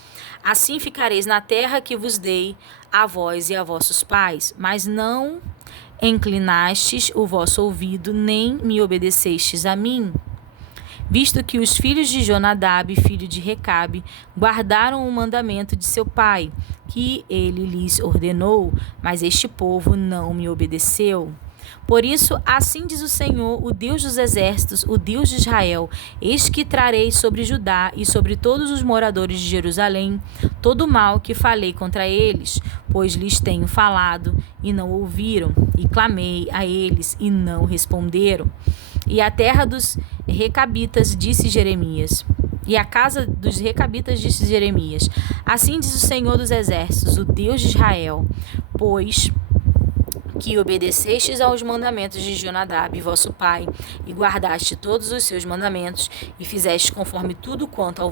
Assim ficareis na terra que vos dei a vós e a vossos pais, mas não inclinastes o vosso ouvido, nem me obedecestes a mim. Visto que os filhos de Jonadab, filho de Recabe, guardaram o mandamento de seu pai, que ele lhes ordenou, mas este povo não me obedeceu. Por isso, assim diz o Senhor, o Deus dos exércitos, o Deus de Israel: Eis que trarei sobre Judá e sobre todos os moradores de Jerusalém todo o mal que falei contra eles, pois lhes tenho falado e não ouviram, e clamei a eles e não responderam. E a terra dos Recabitas, disse Jeremias. E a casa dos Recabitas, disse Jeremias: Assim diz o Senhor dos exércitos, o Deus de Israel: Pois que obedecestes aos mandamentos de Jonadab, vosso pai, e guardaste todos os seus mandamentos, e fizeste conforme tudo quanto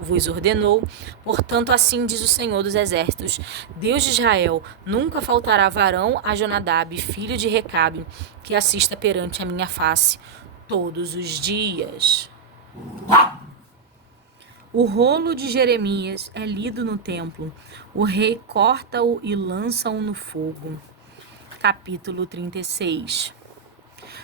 vos ordenou, portanto, assim diz o Senhor dos exércitos, Deus de Israel: nunca faltará varão a Jonadab, filho de Recabe, que assista perante a minha face todos os dias. O rolo de Jeremias é lido no templo. O rei corta-o e lança-o no fogo. Capítulo 36.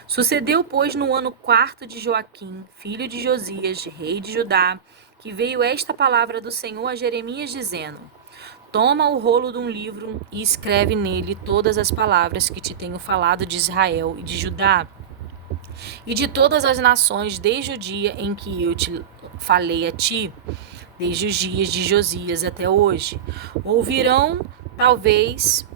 Sucedeu, pois, no ano 4º de Joaquim, filho de Josias, rei de Judá, que veio esta palavra do Senhor a Jeremias, dizendo: Toma o rolo de um livro e escreve nele todas as palavras que te tenho falado de Israel e de Judá, e de todas as nações, desde o dia em que eu te falei a ti, desde os dias de Josias até hoje. Ouvirão, talvez,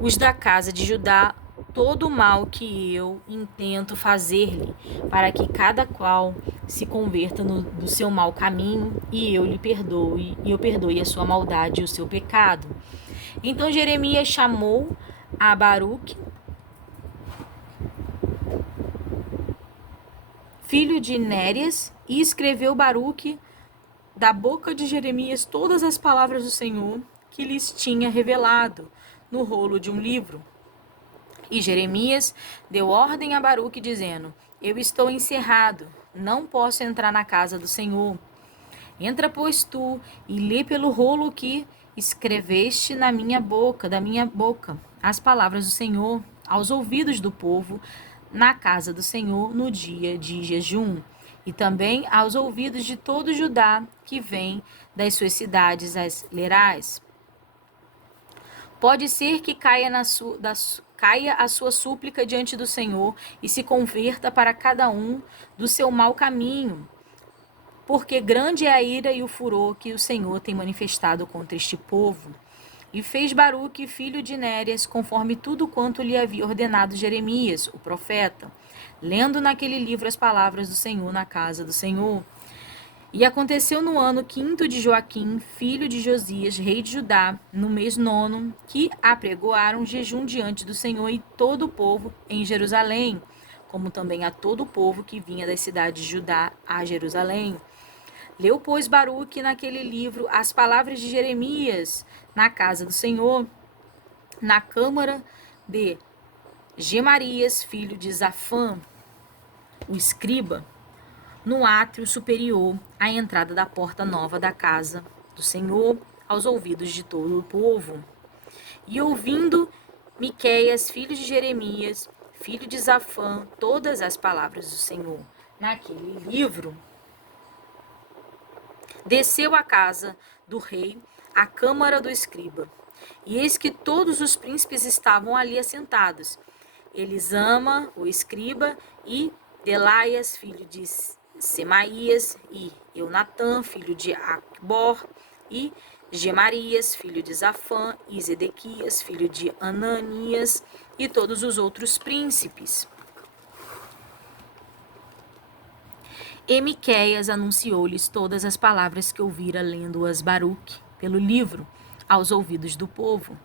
os da casa de Judá, todo o mal que eu intento fazer-lhe, para que cada qual se converta do seu mau caminho, e eu perdoe a sua maldade e o seu pecado. Então Jeremias chamou a Baruque, filho de Nérias, e escreveu Baruque da boca de Jeremias todas as palavras do Senhor que lhes tinha revelado no rolo de um livro. E Jeremias deu ordem a Baruque, dizendo: Eu estou encerrado, não posso entrar na casa do Senhor. Entra, pois, tu, e lê pelo rolo que escreveste da minha boca, as palavras do Senhor aos ouvidos do povo na casa do Senhor no dia de jejum, e também aos ouvidos de todo Judá que vem das suas cidades as lerás. Pode ser que caia a sua súplica diante do Senhor e se converta para cada um do seu mau caminho, porque grande é a ira e o furor que o Senhor tem manifestado contra este povo. E fez Baruque, filho de Nérias, conforme tudo quanto lhe havia ordenado Jeremias, o profeta, lendo naquele livro as palavras do Senhor na casa do Senhor. E aconteceu no ano 5º de Joaquim, filho de Josias, rei de Judá, no mês 9º, que apregoaram jejum diante do Senhor e todo o povo em Jerusalém, como também a todo o povo que vinha das cidades de Judá a Jerusalém. Leu, pois, Baruque naquele livro as palavras de Jeremias na casa do Senhor, na câmara de Gemarias, filho de Zafã. o escriba, no átrio superior, à entrada da porta nova da casa do Senhor, aos ouvidos de todo o povo. E ouvindo Miqueias, filho de Jeremias, filho de Zafã, todas as palavras do Senhor naquele livro, desceu à casa do rei, à câmara do escriba. E eis que todos os príncipes estavam ali assentados. Elisama, o escriba, e Delaias, filho de Semaías, e Eunatã, filho de Acbor, e Gemarias, filho de Zafã, e Zedequias, filho de Ananias, e todos os outros príncipes. E Miqueias anunciou-lhes todas as palavras que ouvira lendo-as Baruque pelo livro aos ouvidos do povo.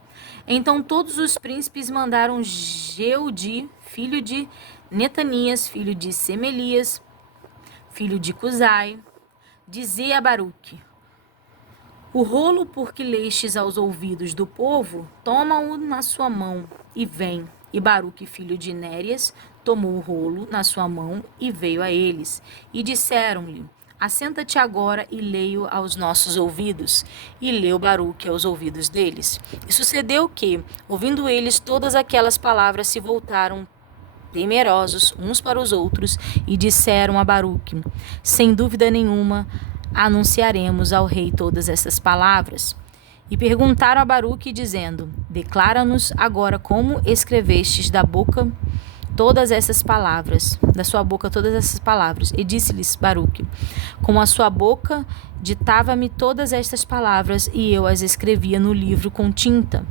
Então todos os príncipes mandaram Jeudi, filho de Netanias, filho de Semelias, filho de Cusai, dizer a Baruque: o rolo por que lestes aos ouvidos do povo, toma-o na sua mão e vem. E Baruque, filho de Nérias, tomou o rolo na sua mão e veio a eles. E disseram-lhe: assenta-te agora e leio aos nossos ouvidos. E leu Baruque aos ouvidos deles. E sucedeu que, ouvindo eles todas aquelas palavras, se voltaram temerosos uns para os outros e disseram a Baruque: sem dúvida nenhuma, anunciaremos ao rei todas essas palavras. E perguntaram a Baruque, dizendo: declara-nos agora como escrevestes da sua boca todas essas palavras. E disse-lhes Baruque: com a sua boca ditava-me todas estas palavras, e eu as escrevia no livro com tinta.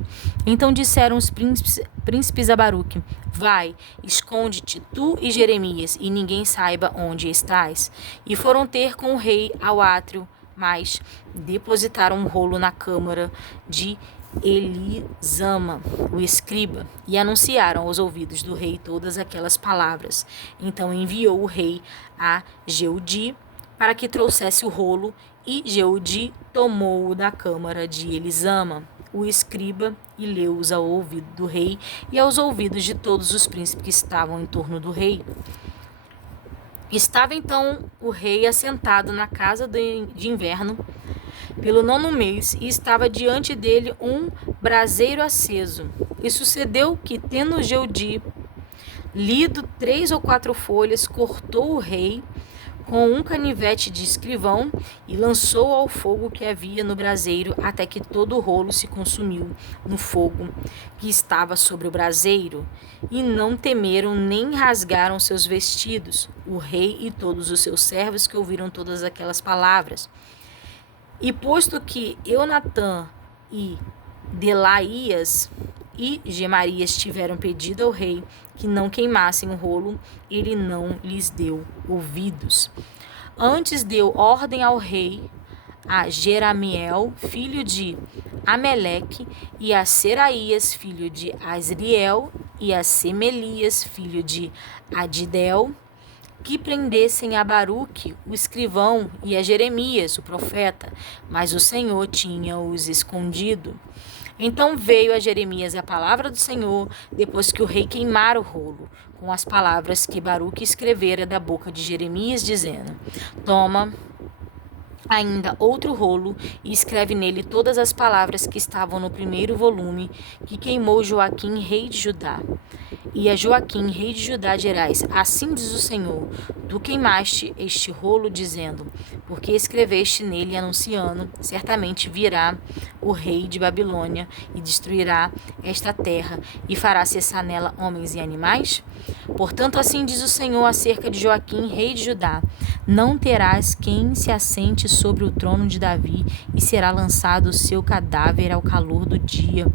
Então disseram os príncipes a Baruque: vai, esconde-te, tu e Jeremias, e ninguém saiba onde estás. E foram ter com o rei ao átrio, mas depositaram um rolo na câmara de Elisama, o escriba, e anunciaram aos ouvidos do rei todas aquelas palavras. Então enviou o rei a Jeudi para que trouxesse o rolo, e Jeudi tomou-o da câmara de Elisama, o escriba, e leu-os ao ouvido do rei e aos ouvidos de todos os príncipes que estavam em torno do rei. Estava então o rei assentado na casa de inverno pelo 9º mês, e estava diante dele um braseiro aceso. E sucedeu que, tendo Jeudi lido 3 ou 4 folhas, cortou o rei com um canivete de escrivão e lançou ao fogo que havia no braseiro, até que todo o rolo se consumiu no fogo que estava sobre o braseiro. E não temeram nem rasgaram seus vestidos, o rei e todos os seus servos que ouviram todas aquelas palavras. E posto que Eunatã e Delaias e Gemarias tiveram pedido ao rei que não queimassem o rolo, ele não lhes deu ouvidos. Antes deu ordem ao rei a Jeramiel, filho de Ameleque, e a Seraías, filho de Asriel, e a Semelias, filho de Adidel, que prendessem a Baruque, o escrivão, e a Jeremias, o profeta, mas o Senhor tinha-os escondido. Então veio a Jeremias a palavra do Senhor, depois que o rei queimara o rolo, com as palavras que Baruque escrevera da boca de Jeremias, dizendo: toma ainda outro rolo e escreve nele todas as palavras que estavam no primeiro volume que queimou Joaquim, rei de Judá. E a Joaquim, rei de Judá, dirás: assim diz o Senhor, tu queimaste este rolo, dizendo, porque escreveste nele, anunciando, certamente virá o rei de Babilônia e destruirá esta terra e fará cessar nela homens e animais? Portanto, assim diz o Senhor acerca de Joaquim, rei de Judá: não terás quem se assente sobre o trono de Davi, e será lançado o seu cadáver ao calor do dia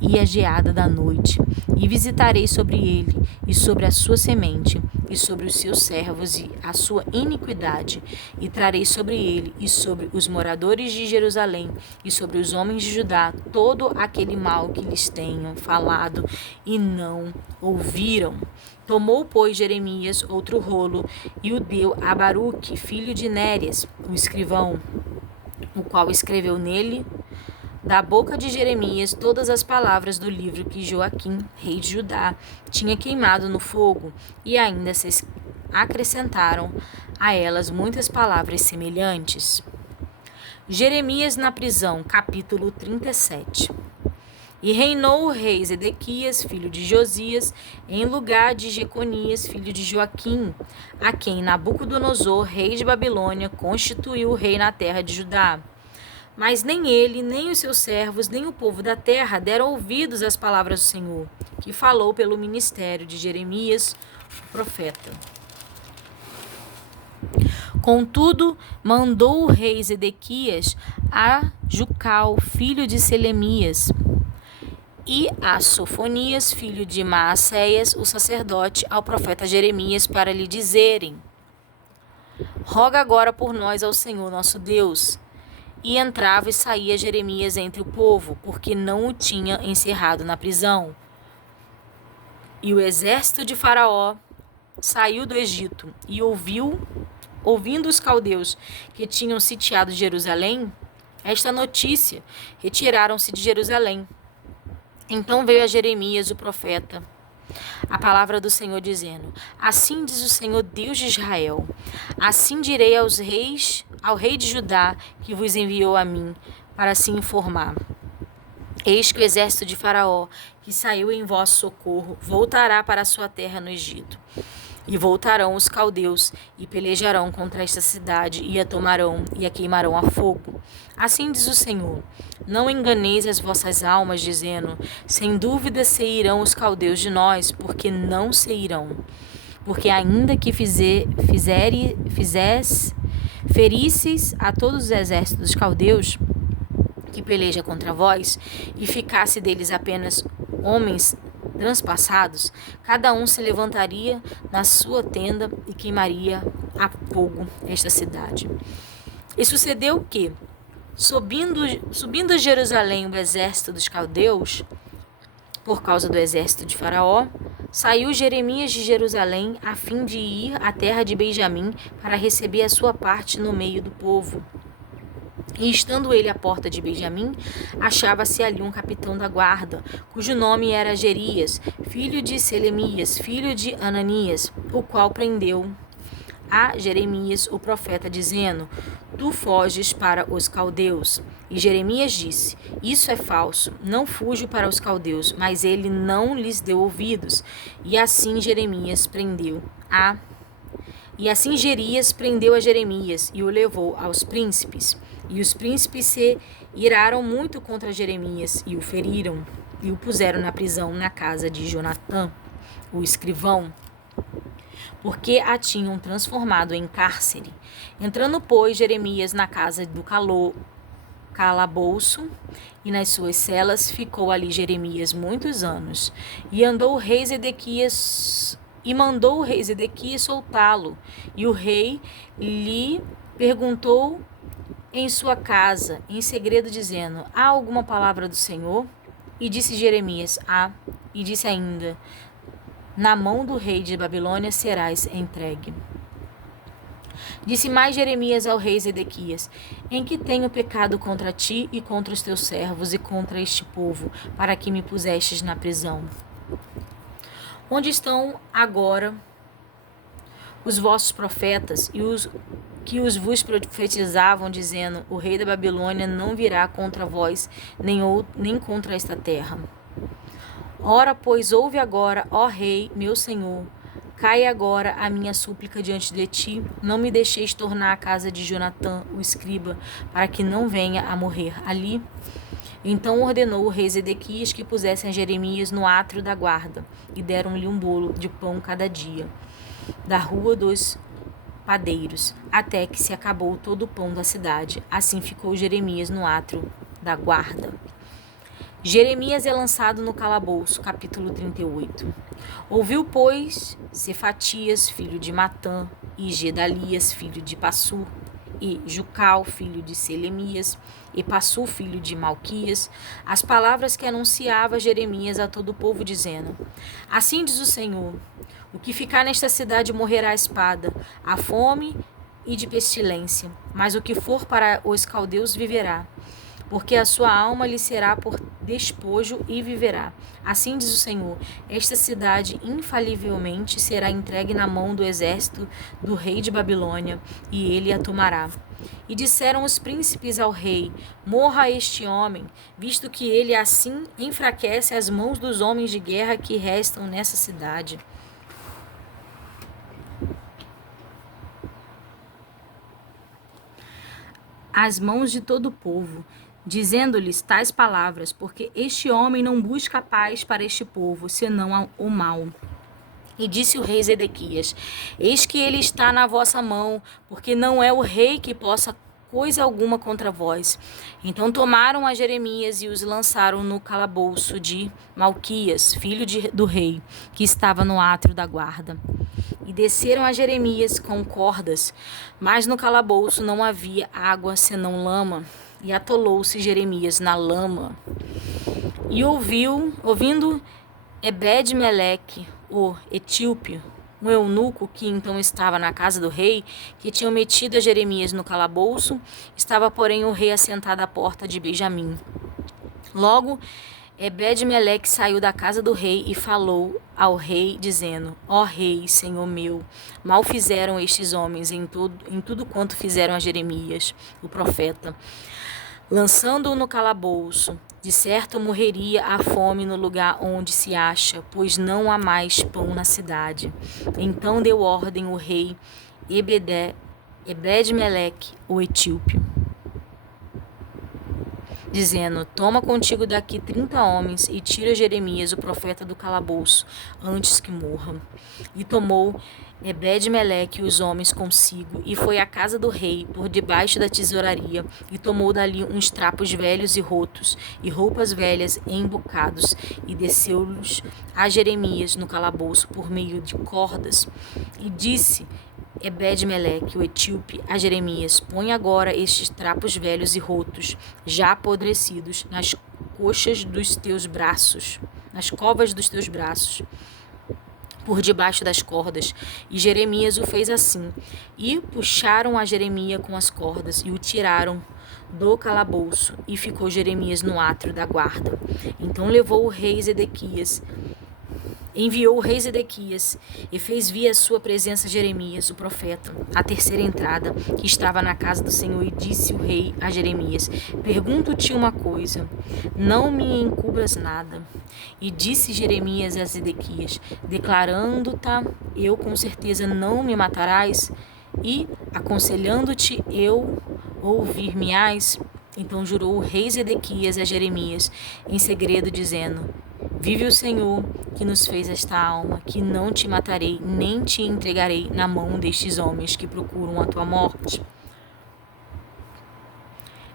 e à geada da noite. E visitarei sobre ele, e sobre a sua semente, e sobre os seus servos, e a sua iniquidade, e trarei sobre ele, e sobre os moradores de Jerusalém, e sobre os homens de Judá, todo aquele mal que lhes tenham falado, e não ouviram. Tomou, pois, Jeremias outro rolo, e o deu a Baruque, filho de Nérias, o escrivão, o qual escreveu nele, da boca de Jeremias, todas as palavras do livro que Joaquim, rei de Judá, tinha queimado no fogo, e ainda acrescentaram a elas muitas palavras semelhantes. Jeremias na prisão, capítulo 37. E reinou o rei Zedequias, filho de Josias, em lugar de Jeconias, filho de Joaquim, a quem Nabucodonosor, rei de Babilônia, constituiu rei na terra de Judá. Mas nem ele, nem os seus servos, nem o povo da terra deram ouvidos às palavras do Senhor, que falou pelo ministério de Jeremias, o profeta. Contudo, mandou o rei Zedequias a Jucal, filho de Selemias, e a Sofonias, filho de Maacéias, o sacerdote, ao profeta Jeremias, para lhe dizerem: roga agora por nós ao Senhor nosso Deus. E entrava e saía Jeremias entre o povo, porque não o tinha encerrado na prisão. E o exército de Faraó saiu do Egito e ouvindo os caldeus que tinham sitiado Jerusalém, esta notícia, retiraram-se de Jerusalém. Então veio a Jeremias, o profeta, a palavra do Senhor, dizendo: assim diz o Senhor, Deus de Israel, assim direi ao rei de Judá, que vos enviou a mim, para se informar. Eis que o exército de Faraó, que saiu em vosso socorro, voltará para a sua terra no Egito. E voltarão os caldeus, e pelejarão contra esta cidade, e a tomarão, e a queimarão a fogo. Assim diz o Senhor: não enganeis as vossas almas, dizendo: sem dúvida se irão os caldeus de nós, porque não se irão. Porque ainda que ferisseis a todos os exércitos dos caldeus, que peleja contra vós, e ficasse deles apenas homens transpassados, cada um se levantaria na sua tenda e queimaria a fogo esta cidade. E sucedeu que, subindo a Jerusalém o exército dos caldeus, por causa do exército de Faraó, saiu Jeremias de Jerusalém a fim de ir à terra de Benjamim para receber a sua parte no meio do povo. E estando ele à porta de Benjamim, achava-se ali um capitão da guarda, cujo nome era Jerias, filho de Selemias, filho de Ananias, o qual prendeu a Jeremias, o profeta, dizendo: tu foges para os caldeus. E Jeremias disse: isso é falso, não fujo para os caldeus. Mas ele não lhes deu ouvidos. E assim Jerias prendeu a Jeremias e o levou aos príncipes. E os príncipes se iraram muito contra Jeremias e o feriram e o puseram na prisão na casa de Jonatã, o escrivão, porque a tinham transformado em cárcere. Entrando, pois, Jeremias na casa do calabouço e nas suas celas, ficou ali Jeremias muitos anos. E mandou o rei Zedequias soltá-lo. E o rei lhe perguntou em sua casa, em segredo, dizendo: há alguma palavra do Senhor? E disse Jeremias: há. E disse ainda: na mão do rei de Babilônia serás entregue. Disse mais Jeremias ao rei Zedequias: em que tenho pecado contra ti e contra os teus servos e contra este povo, para que me pusestes na prisão? Onde estão agora os vossos profetas e os que vos profetizavam, dizendo: o rei da Babilônia não virá contra vós, nem contra esta terra? Ora, pois, ouve agora, ó rei, meu senhor, cai agora a minha súplica diante de ti, não me deixeis tornar à casa de Jonatã, o escriba, para que não venha a morrer ali. Então ordenou o rei Zedequias que pusessem Jeremias no átrio da guarda, e deram-lhe um bolo de pão cada dia, da rua dos padeiros, até que se acabou todo o pão da cidade. Assim ficou Jeremias no átrio da guarda. Jeremias é lançado no calabouço, capítulo 38. Ouviu, pois, Cefatias, filho de Matã, e Gedalias, filho de Passur, e Jucal, filho de Selemias, e Passur, filho de Malquias, as palavras que anunciava Jeremias a todo o povo, dizendo: assim diz o Senhor: o que ficar nesta cidade morrerá à espada, à fome e de pestilência, mas o que for para os caldeus viverá. porque a sua alma lhe será por despojo e viverá. Assim diz o Senhor: esta cidade infalivelmente será entregue na mão do exército do rei de Babilônia, e ele a tomará. E disseram os príncipes ao rei: morra este homem, visto que ele assim enfraquece as mãos dos homens de guerra que restam nessa cidade. As mãos de todo o povo, dizendo-lhes tais palavras, porque este homem não busca paz para este povo, senão o mal. E disse o rei Zedequias: eis que ele está na vossa mão, porque não é o rei que possa coisa alguma contra vós. Então tomaram a Jeremias e os lançaram no calabouço de Malquias, filho do rei, que estava no átrio da guarda. E desceram a Jeremias com cordas, mas no calabouço não havia água senão lama, e atolou-se Jeremias na lama. E ouvindo Ebed-Meleque, o etíope, um eunuco que então estava na casa do rei, que tinha metido a Jeremias no calabouço, estava, porém, o rei assentado à porta de Benjamim. Logo, Ebed-Meleque saiu da casa do rei e falou ao rei, dizendo: ó rei, senhor meu, mal fizeram estes homens em tudo quanto fizeram a Jeremias, o profeta, lançando-o no calabouço. De certo morreria a fome no lugar onde se acha, pois não há mais pão na cidade. Então deu ordem o rei Ebed-Meleque, o etíope, dizendo: toma contigo daqui 30 homens e tira Jeremias, o profeta, do calabouço, antes que morra. E tomou Ebed-Meleque os homens consigo, e foi à casa do rei, por debaixo da tesouraria, e tomou dali uns trapos velhos e rotos, e roupas velhas em bocados, e desceu-los a Jeremias no calabouço por meio de cordas. E disse Ebed-Meleque, o etíope, a Jeremias: põe agora estes trapos velhos e rotos, já apodrecidos, nas coxas dos teus braços, nas covas dos teus braços, por debaixo das cordas. E Jeremias o fez assim. E puxaram a Jeremias com as cordas e o tiraram do calabouço, e ficou Jeremias no átrio da guarda. Então levou o rei Zedequias, enviou o rei Zedequias e fez vir à sua presença Jeremias, o profeta, à terceira entrada, que estava na casa do Senhor, e disse o rei a Jeremias: pergunto-te uma coisa, não me encubras nada. E disse Jeremias a Zedequias: declarando-te eu com certeza não me matarás, e aconselhando-te eu ouvir-me-ás? Então jurou o rei Zedequias a Jeremias em segredo, dizendo: vive o Senhor, que nos fez esta alma, que não te matarei, nem te entregarei na mão destes homens que procuram a tua morte.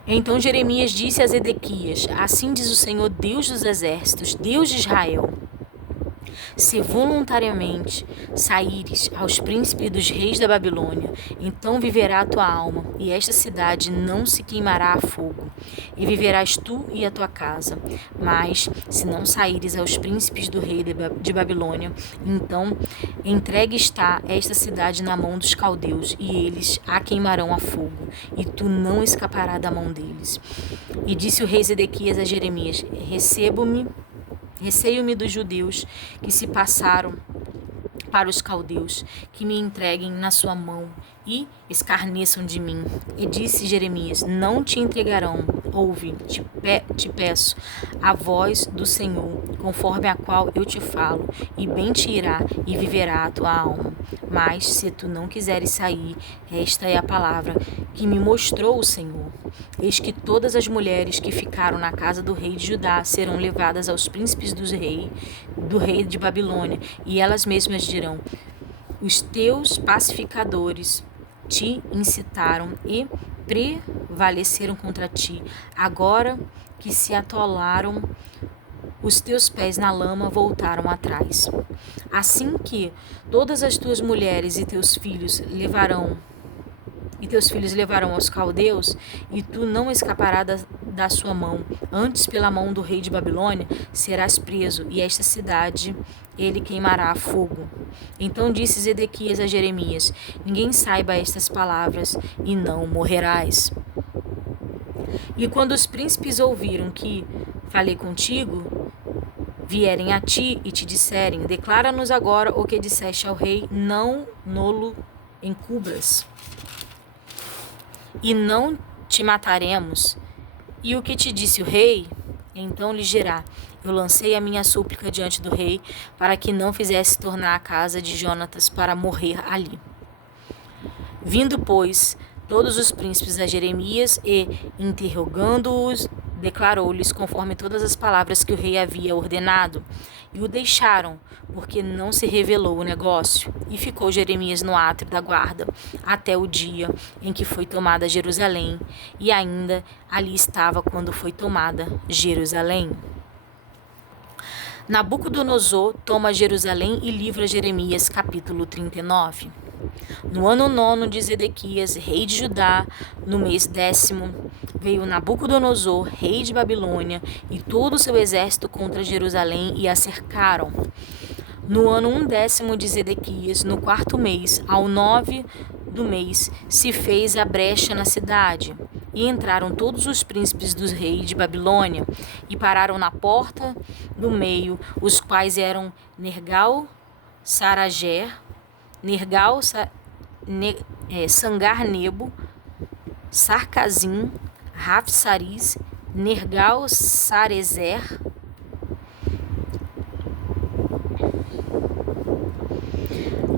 Então Jeremias disse a Zedequias: assim diz o Senhor, Deus dos exércitos, Deus de Israel: se voluntariamente saíres aos príncipes dos reis da Babilônia, então viverá a tua alma, e esta cidade não se queimará a fogo, e viverás tu e a tua casa. Mas, se não saíres aos príncipes do rei de Babilônia, então entregue está esta cidade na mão dos caldeus, e eles a queimarão a fogo, e tu não escaparás da mão deles. E disse o rei Zedequias a Jeremias: receio-me dos judeus que se passaram para os caldeus, que me entreguem na sua mão e escarneçam de mim. E disse Jeremias: não te entregarão. Ouve, te peço, a voz do Senhor, conforme a qual eu te falo, e bem te irá, e viverá a tua alma. Mas, se tu não quiseres sair, esta é a palavra que me mostrou o Senhor. Eis que todas as mulheres que ficaram na casa do rei de Judá serão levadas aos príncipes do rei de Babilônia, e elas mesmas dirão: os teus pacificadores te incitaram e prevaleceram contra ti. Agora que se atolaram os teus pés na lama, voltaram atrás. Assim que todas as tuas mulheres e teus filhos levarão aos caldeus, e tu não escaparás da sua mão. Antes, pela mão do rei de Babilônia, serás preso, e esta cidade ele queimará a fogo. Então disse Zedequias a Jeremias: ninguém saiba estas palavras, e não morrerás. E quando os príncipes ouviram que falei contigo, vierem a ti e te disserem, declara-nos agora o que disseste ao rei, não nolo encubras, e não te mataremos. E o que te disse o rei? Então lhe dirá, eu lancei a minha súplica diante do rei, para que não fizesse tornar a casa de Jonatas para morrer ali. Vindo, pois, todos os príncipes a Jeremias e, interrogando-os, declarou-lhes conforme todas as palavras que o rei havia ordenado. E o deixaram, porque não se revelou o negócio. E ficou Jeremias no átrio da guarda, até o dia em que foi tomada Jerusalém. E ainda ali estava quando foi tomada Jerusalém. Nabucodonosor toma Jerusalém e livra Jeremias, capítulo 39. No ano 9 de Zedequias, rei de Judá, no mês 10º, veio Nabucodonosor, rei de Babilônia, e todo o seu exército contra Jerusalém e a cercaram. No ano 10º de Zedequias, no 4º mês, ao 9 do mês, se fez a brecha na cidade. E entraram todos os príncipes dos reis de Babilônia, e pararam na porta do meio, os quais eram Nergal-Sarajer, Sangar-Nebo, Sarcazim, Rapsaris, Nergal-Sarezer,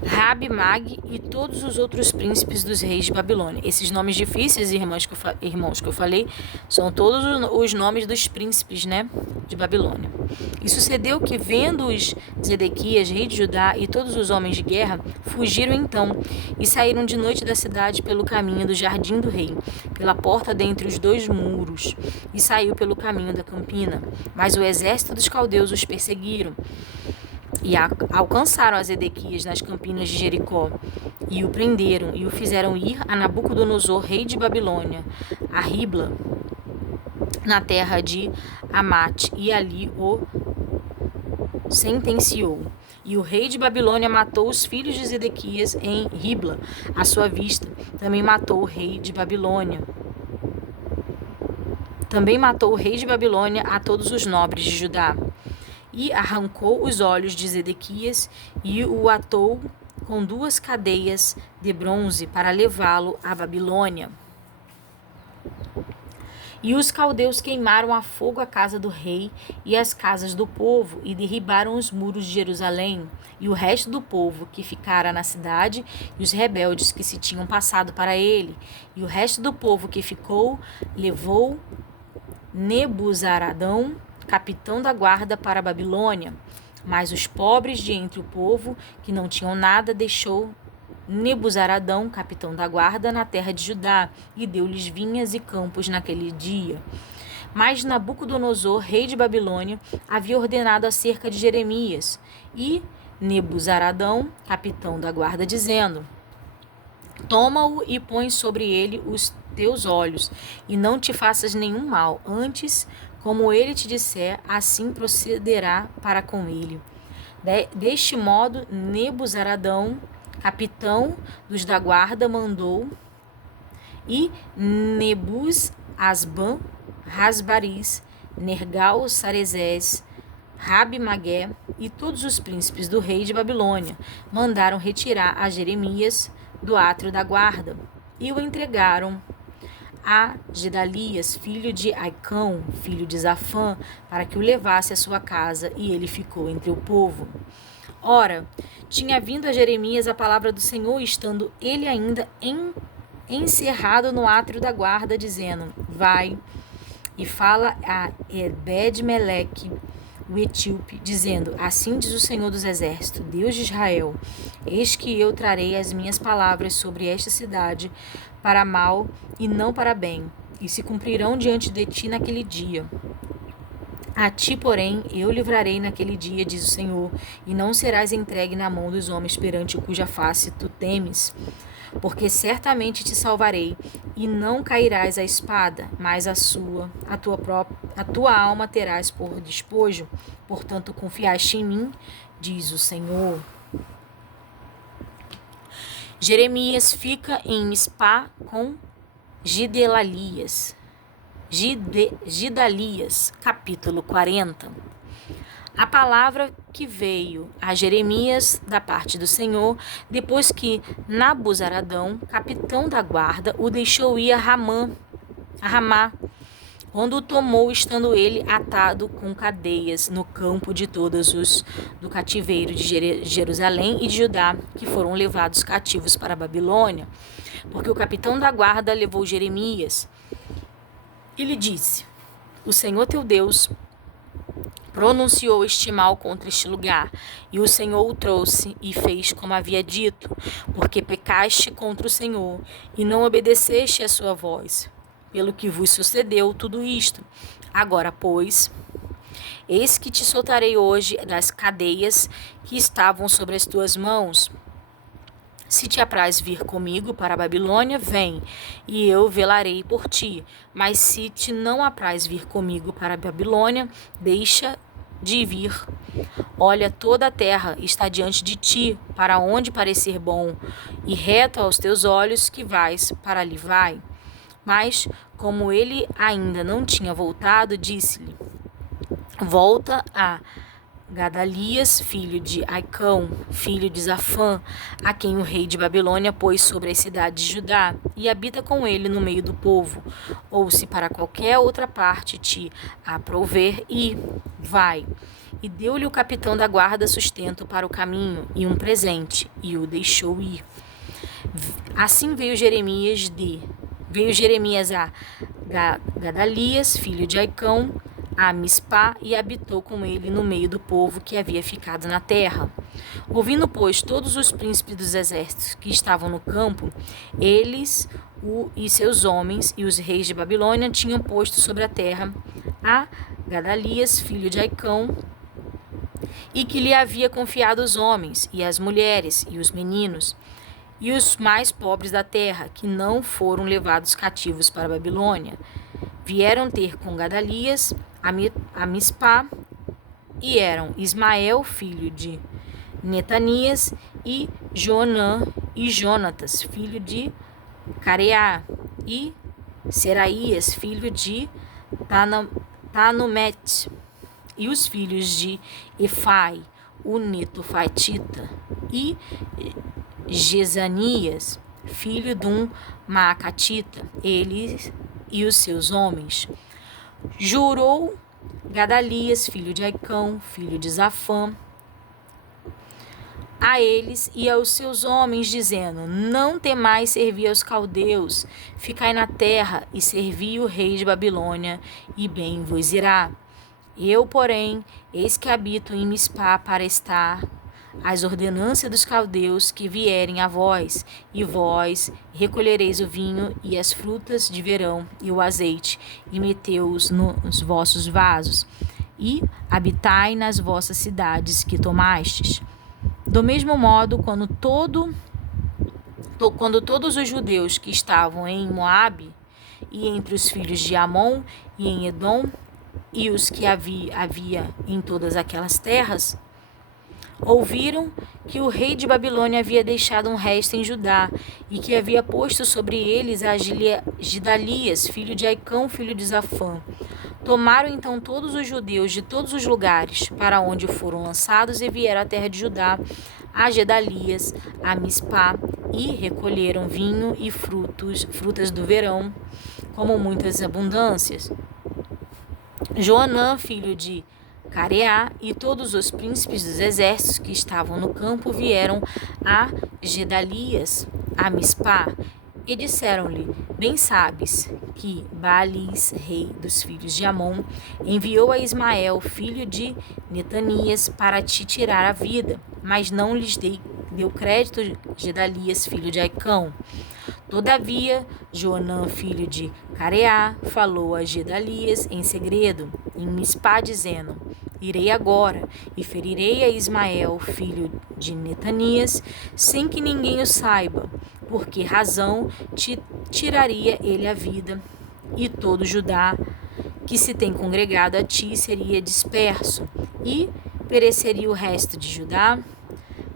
Rabi-Mag e todos os outros príncipes dos reis de Babilônia. Esses nomes difíceis, irmãos, que eu falei, são todos os nomes dos príncipes, né, de Babilônia. E sucedeu que, vendo-os Zedequias, rei de Judá, e todos os homens de guerra, fugiram então, e saíram de noite da cidade pelo caminho do jardim do rei, pela porta dentre os dois muros, e saiu pelo caminho da campina. Mas o exército dos caldeus os perseguiram, e alcançaram a Zedequias nas campinas de Jericó, e o prenderam, e o fizeram ir a Nabucodonosor, rei de Babilônia, a Ribla, na terra de Amate, e ali o sentenciou. E o rei de Babilônia matou os filhos de Zedequias em Ribla, à sua vista. Também matou o rei de Babilônia a todos os nobres de Judá. E arrancou os olhos de Zedequias e o atou com 2 cadeias de bronze para levá-lo à Babilônia. E os caldeus queimaram a fogo a casa do rei e as casas do povo, e derribaram os muros de Jerusalém, e o resto do povo que ficara na cidade, e os rebeldes que se tinham passado para ele. E o resto do povo que ficou levou Nebuzaradão, capitão da guarda, para a Babilônia. Mas os pobres de entre o povo, que não tinham nada, deixou Nebuzaradão, capitão da guarda, na terra de Judá, e deu-lhes vinhas e campos naquele dia. Mas Nabucodonosor, rei de Babilônia, havia ordenado acerca de Jeremias e Nebuzaradão, capitão da guarda, dizendo: toma-o e põe sobre ele os teus olhos, e não te faças nenhum mal, antes, como ele te disser, assim procederá para com ele. Deste modo, Nebuzaradão, capitão dos da guarda, mandou, e Nebuz-Asban, Rasbaris, Nergal-Sarezés, Rabi-Magué e todos os príncipes do rei de Babilônia mandaram retirar a Jeremias do átrio da guarda e o entregaram a Gedalias, filho de Aicão, filho de Zafã, para que o levasse à sua casa, e ele ficou entre o povo. Ora, tinha vindo a Jeremias a palavra do Senhor, estando ele ainda encerrado no átrio da guarda, dizendo: vai e fala a Ebed-Meleque, o etíope, dizendo: assim diz o Senhor dos Exércitos, Deus de Israel, eis que eu trarei as minhas palavras sobre esta cidade para mal e não para bem, e se cumprirão diante de ti naquele dia. A ti, porém, eu livrarei naquele dia, diz o Senhor, e não serás entregue na mão dos homens perante cuja face tu temes. Porque certamente te salvarei, e não cairás a espada, mas a tua alma terás por despojo. Portanto, confiaste em mim, diz o Senhor. Jeremias fica em Mispá com Gidelalias. Gidalias, capítulo 40. A palavra que veio a Jeremias da parte do Senhor, depois que Nabuzaradão, capitão da guarda, o deixou ir a Ramá, quando o tomou, estando ele atado com cadeias no campo de todos os do cativeiro de Jerusalém e de Judá, que foram levados cativos para a Babilônia, porque o capitão da guarda levou Jeremias e lhe disse: o Senhor teu Deus pronunciou este mal contra este lugar, e o Senhor o trouxe e fez como havia dito, porque pecaste contra o Senhor e não obedeceste à sua voz, pelo que vos sucedeu tudo isto. Agora, pois, eis que te soltarei hoje das cadeias que estavam sobre as tuas mãos. Se te apraz vir comigo para a Babilônia, vem, e eu velarei por ti. Mas se te não apraz vir comigo para a Babilônia, deixa de vir. Olha, toda a terra está diante de ti, para onde parecer bom, e reto aos teus olhos que vais, para ali vai. Mas, como ele ainda não tinha voltado, disse-lhe: volta a Gadalias, filho de Aicão, filho de Zafã, a quem o rei de Babilônia pôs sobre as cidades de Judá, e habita com ele no meio do povo. Ou se para qualquer outra parte te aprouver, e vai. E deu-lhe o capitão da guarda sustento para o caminho, e um presente, e o deixou ir. Assim veio Jeremias a Gadalias, filho de Aicão, a Mispá, e habitou com ele no meio do povo que havia ficado na terra. Ouvindo, pois, todos os príncipes dos exércitos que estavam no campo, eles e seus homens e os reis de Babilônia tinham posto sobre a terra a Gadalias, filho de Aicão, e que lhe havia confiado os homens e as mulheres e os meninos e os mais pobres da terra, que não foram levados cativos para a Babilônia. Vieram ter com Gadalias a Mispá, e eram Ismael, filho de Netanias, e Joanã e Jonatas, filho de Careá, e Seraías, filho de Tanumete, e os filhos de Efai, o Netofatita, e Jezanias, filho de um Maacatita, eles e os seus homens. Jurou Gadalias, filho de Aicão, filho de Zafã, a eles e aos seus homens, dizendo: não temais servir aos caldeus, ficai na terra e servi o rei de Babilônia, e bem vos irá. Eu, porém, eis que habito em Mispá para estar as ordenanças dos caldeus que vierem a vós, e vós recolhereis o vinho e as frutas de verão e o azeite, e meteu-os nos vossos vasos, e habitai nas vossas cidades que tomastes. Do mesmo modo, quando todos os judeus que estavam em Moabe, e entre os filhos de Amon, e em Edom, e os que havia em todas aquelas terras, ouviram que o rei de Babilônia havia deixado um resto em Judá, e que havia posto sobre eles a Gidalias, filho de Aicão, filho de Zafã. Tomaram então todos os judeus de todos os lugares para onde foram lançados e vieram à terra de Judá, a Gedalias, a Mispá, e recolheram vinho e frutas do verão, como muitas abundâncias. Joanã, filho de Careá, e todos os príncipes dos exércitos que estavam no campo vieram a Gedalias, a Mispá, e disseram-lhe: bem sabes que Baalis, rei dos filhos de Amon, enviou a Ismael, filho de Netanias, para te tirar a vida, mas não lhes deu crédito Gedalias, filho de Aicão. Todavia, Joanã, filho de Careá, falou a Gedalias em segredo, em Mispá, dizendo: irei agora e ferirei a Ismael, filho de Netanias, sem que ninguém o saiba, por que razão te tiraria ele a vida, e todo Judá que se tem congregado a ti seria disperso, e pereceria o resto de Judá.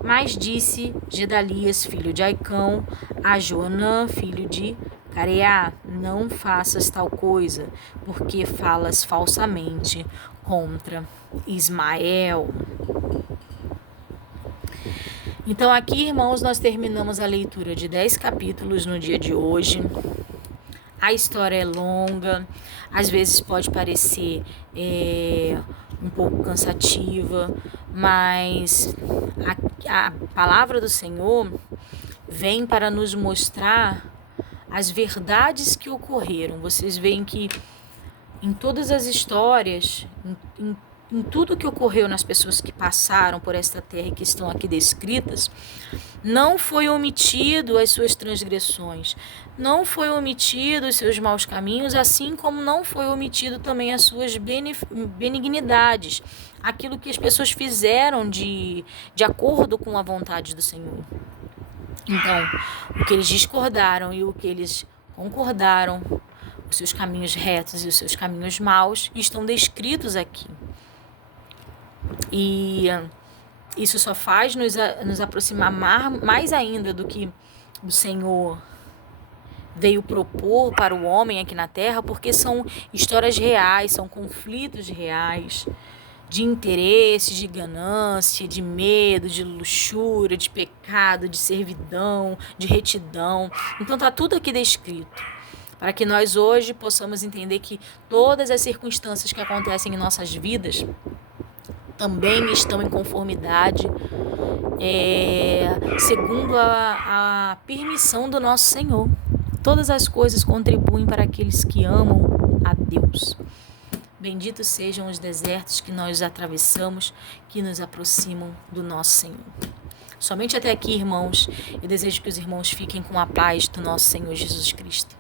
Mas disse Gedalias, filho de Aicão, a Joanã, filho de Careá: não faças tal coisa, porque falas falsamente contra Ismael. Então aqui, irmãos, nós terminamos a leitura de 10 capítulos no dia de hoje. A história é longa, às vezes pode parecer um pouco cansativa, mas a palavra do Senhor vem para nos mostrar as verdades que ocorreram. Vocês veem que em todas as histórias, em tudo que ocorreu nas pessoas que passaram por esta terra e que estão aqui descritas, não foi omitido as suas transgressões, não foi omitido os seus maus caminhos, assim como não foi omitido também as suas benignidades, aquilo que as pessoas fizeram de acordo com a vontade do Senhor. Então, o que eles discordaram e o que eles concordaram, os seus caminhos retos e os seus caminhos maus, estão descritos aqui. E isso só faz nos aproximar mais ainda do que o Senhor veio propor para o homem aqui na terra, porque são histórias reais, são conflitos reais, de interesse, de ganância, de medo, de luxúria, de pecado, de servidão, de retidão. Então está tudo aqui descrito, para que nós hoje possamos entender que todas as circunstâncias que acontecem em nossas vidas também estão em conformidade, segundo a permissão do nosso Senhor. Todas as coisas contribuem para aqueles que amam a Deus. Benditos sejam os desertos que nós atravessamos, que nos aproximam do nosso Senhor. Somente até aqui, irmãos, eu desejo que os irmãos fiquem com a paz do nosso Senhor Jesus Cristo.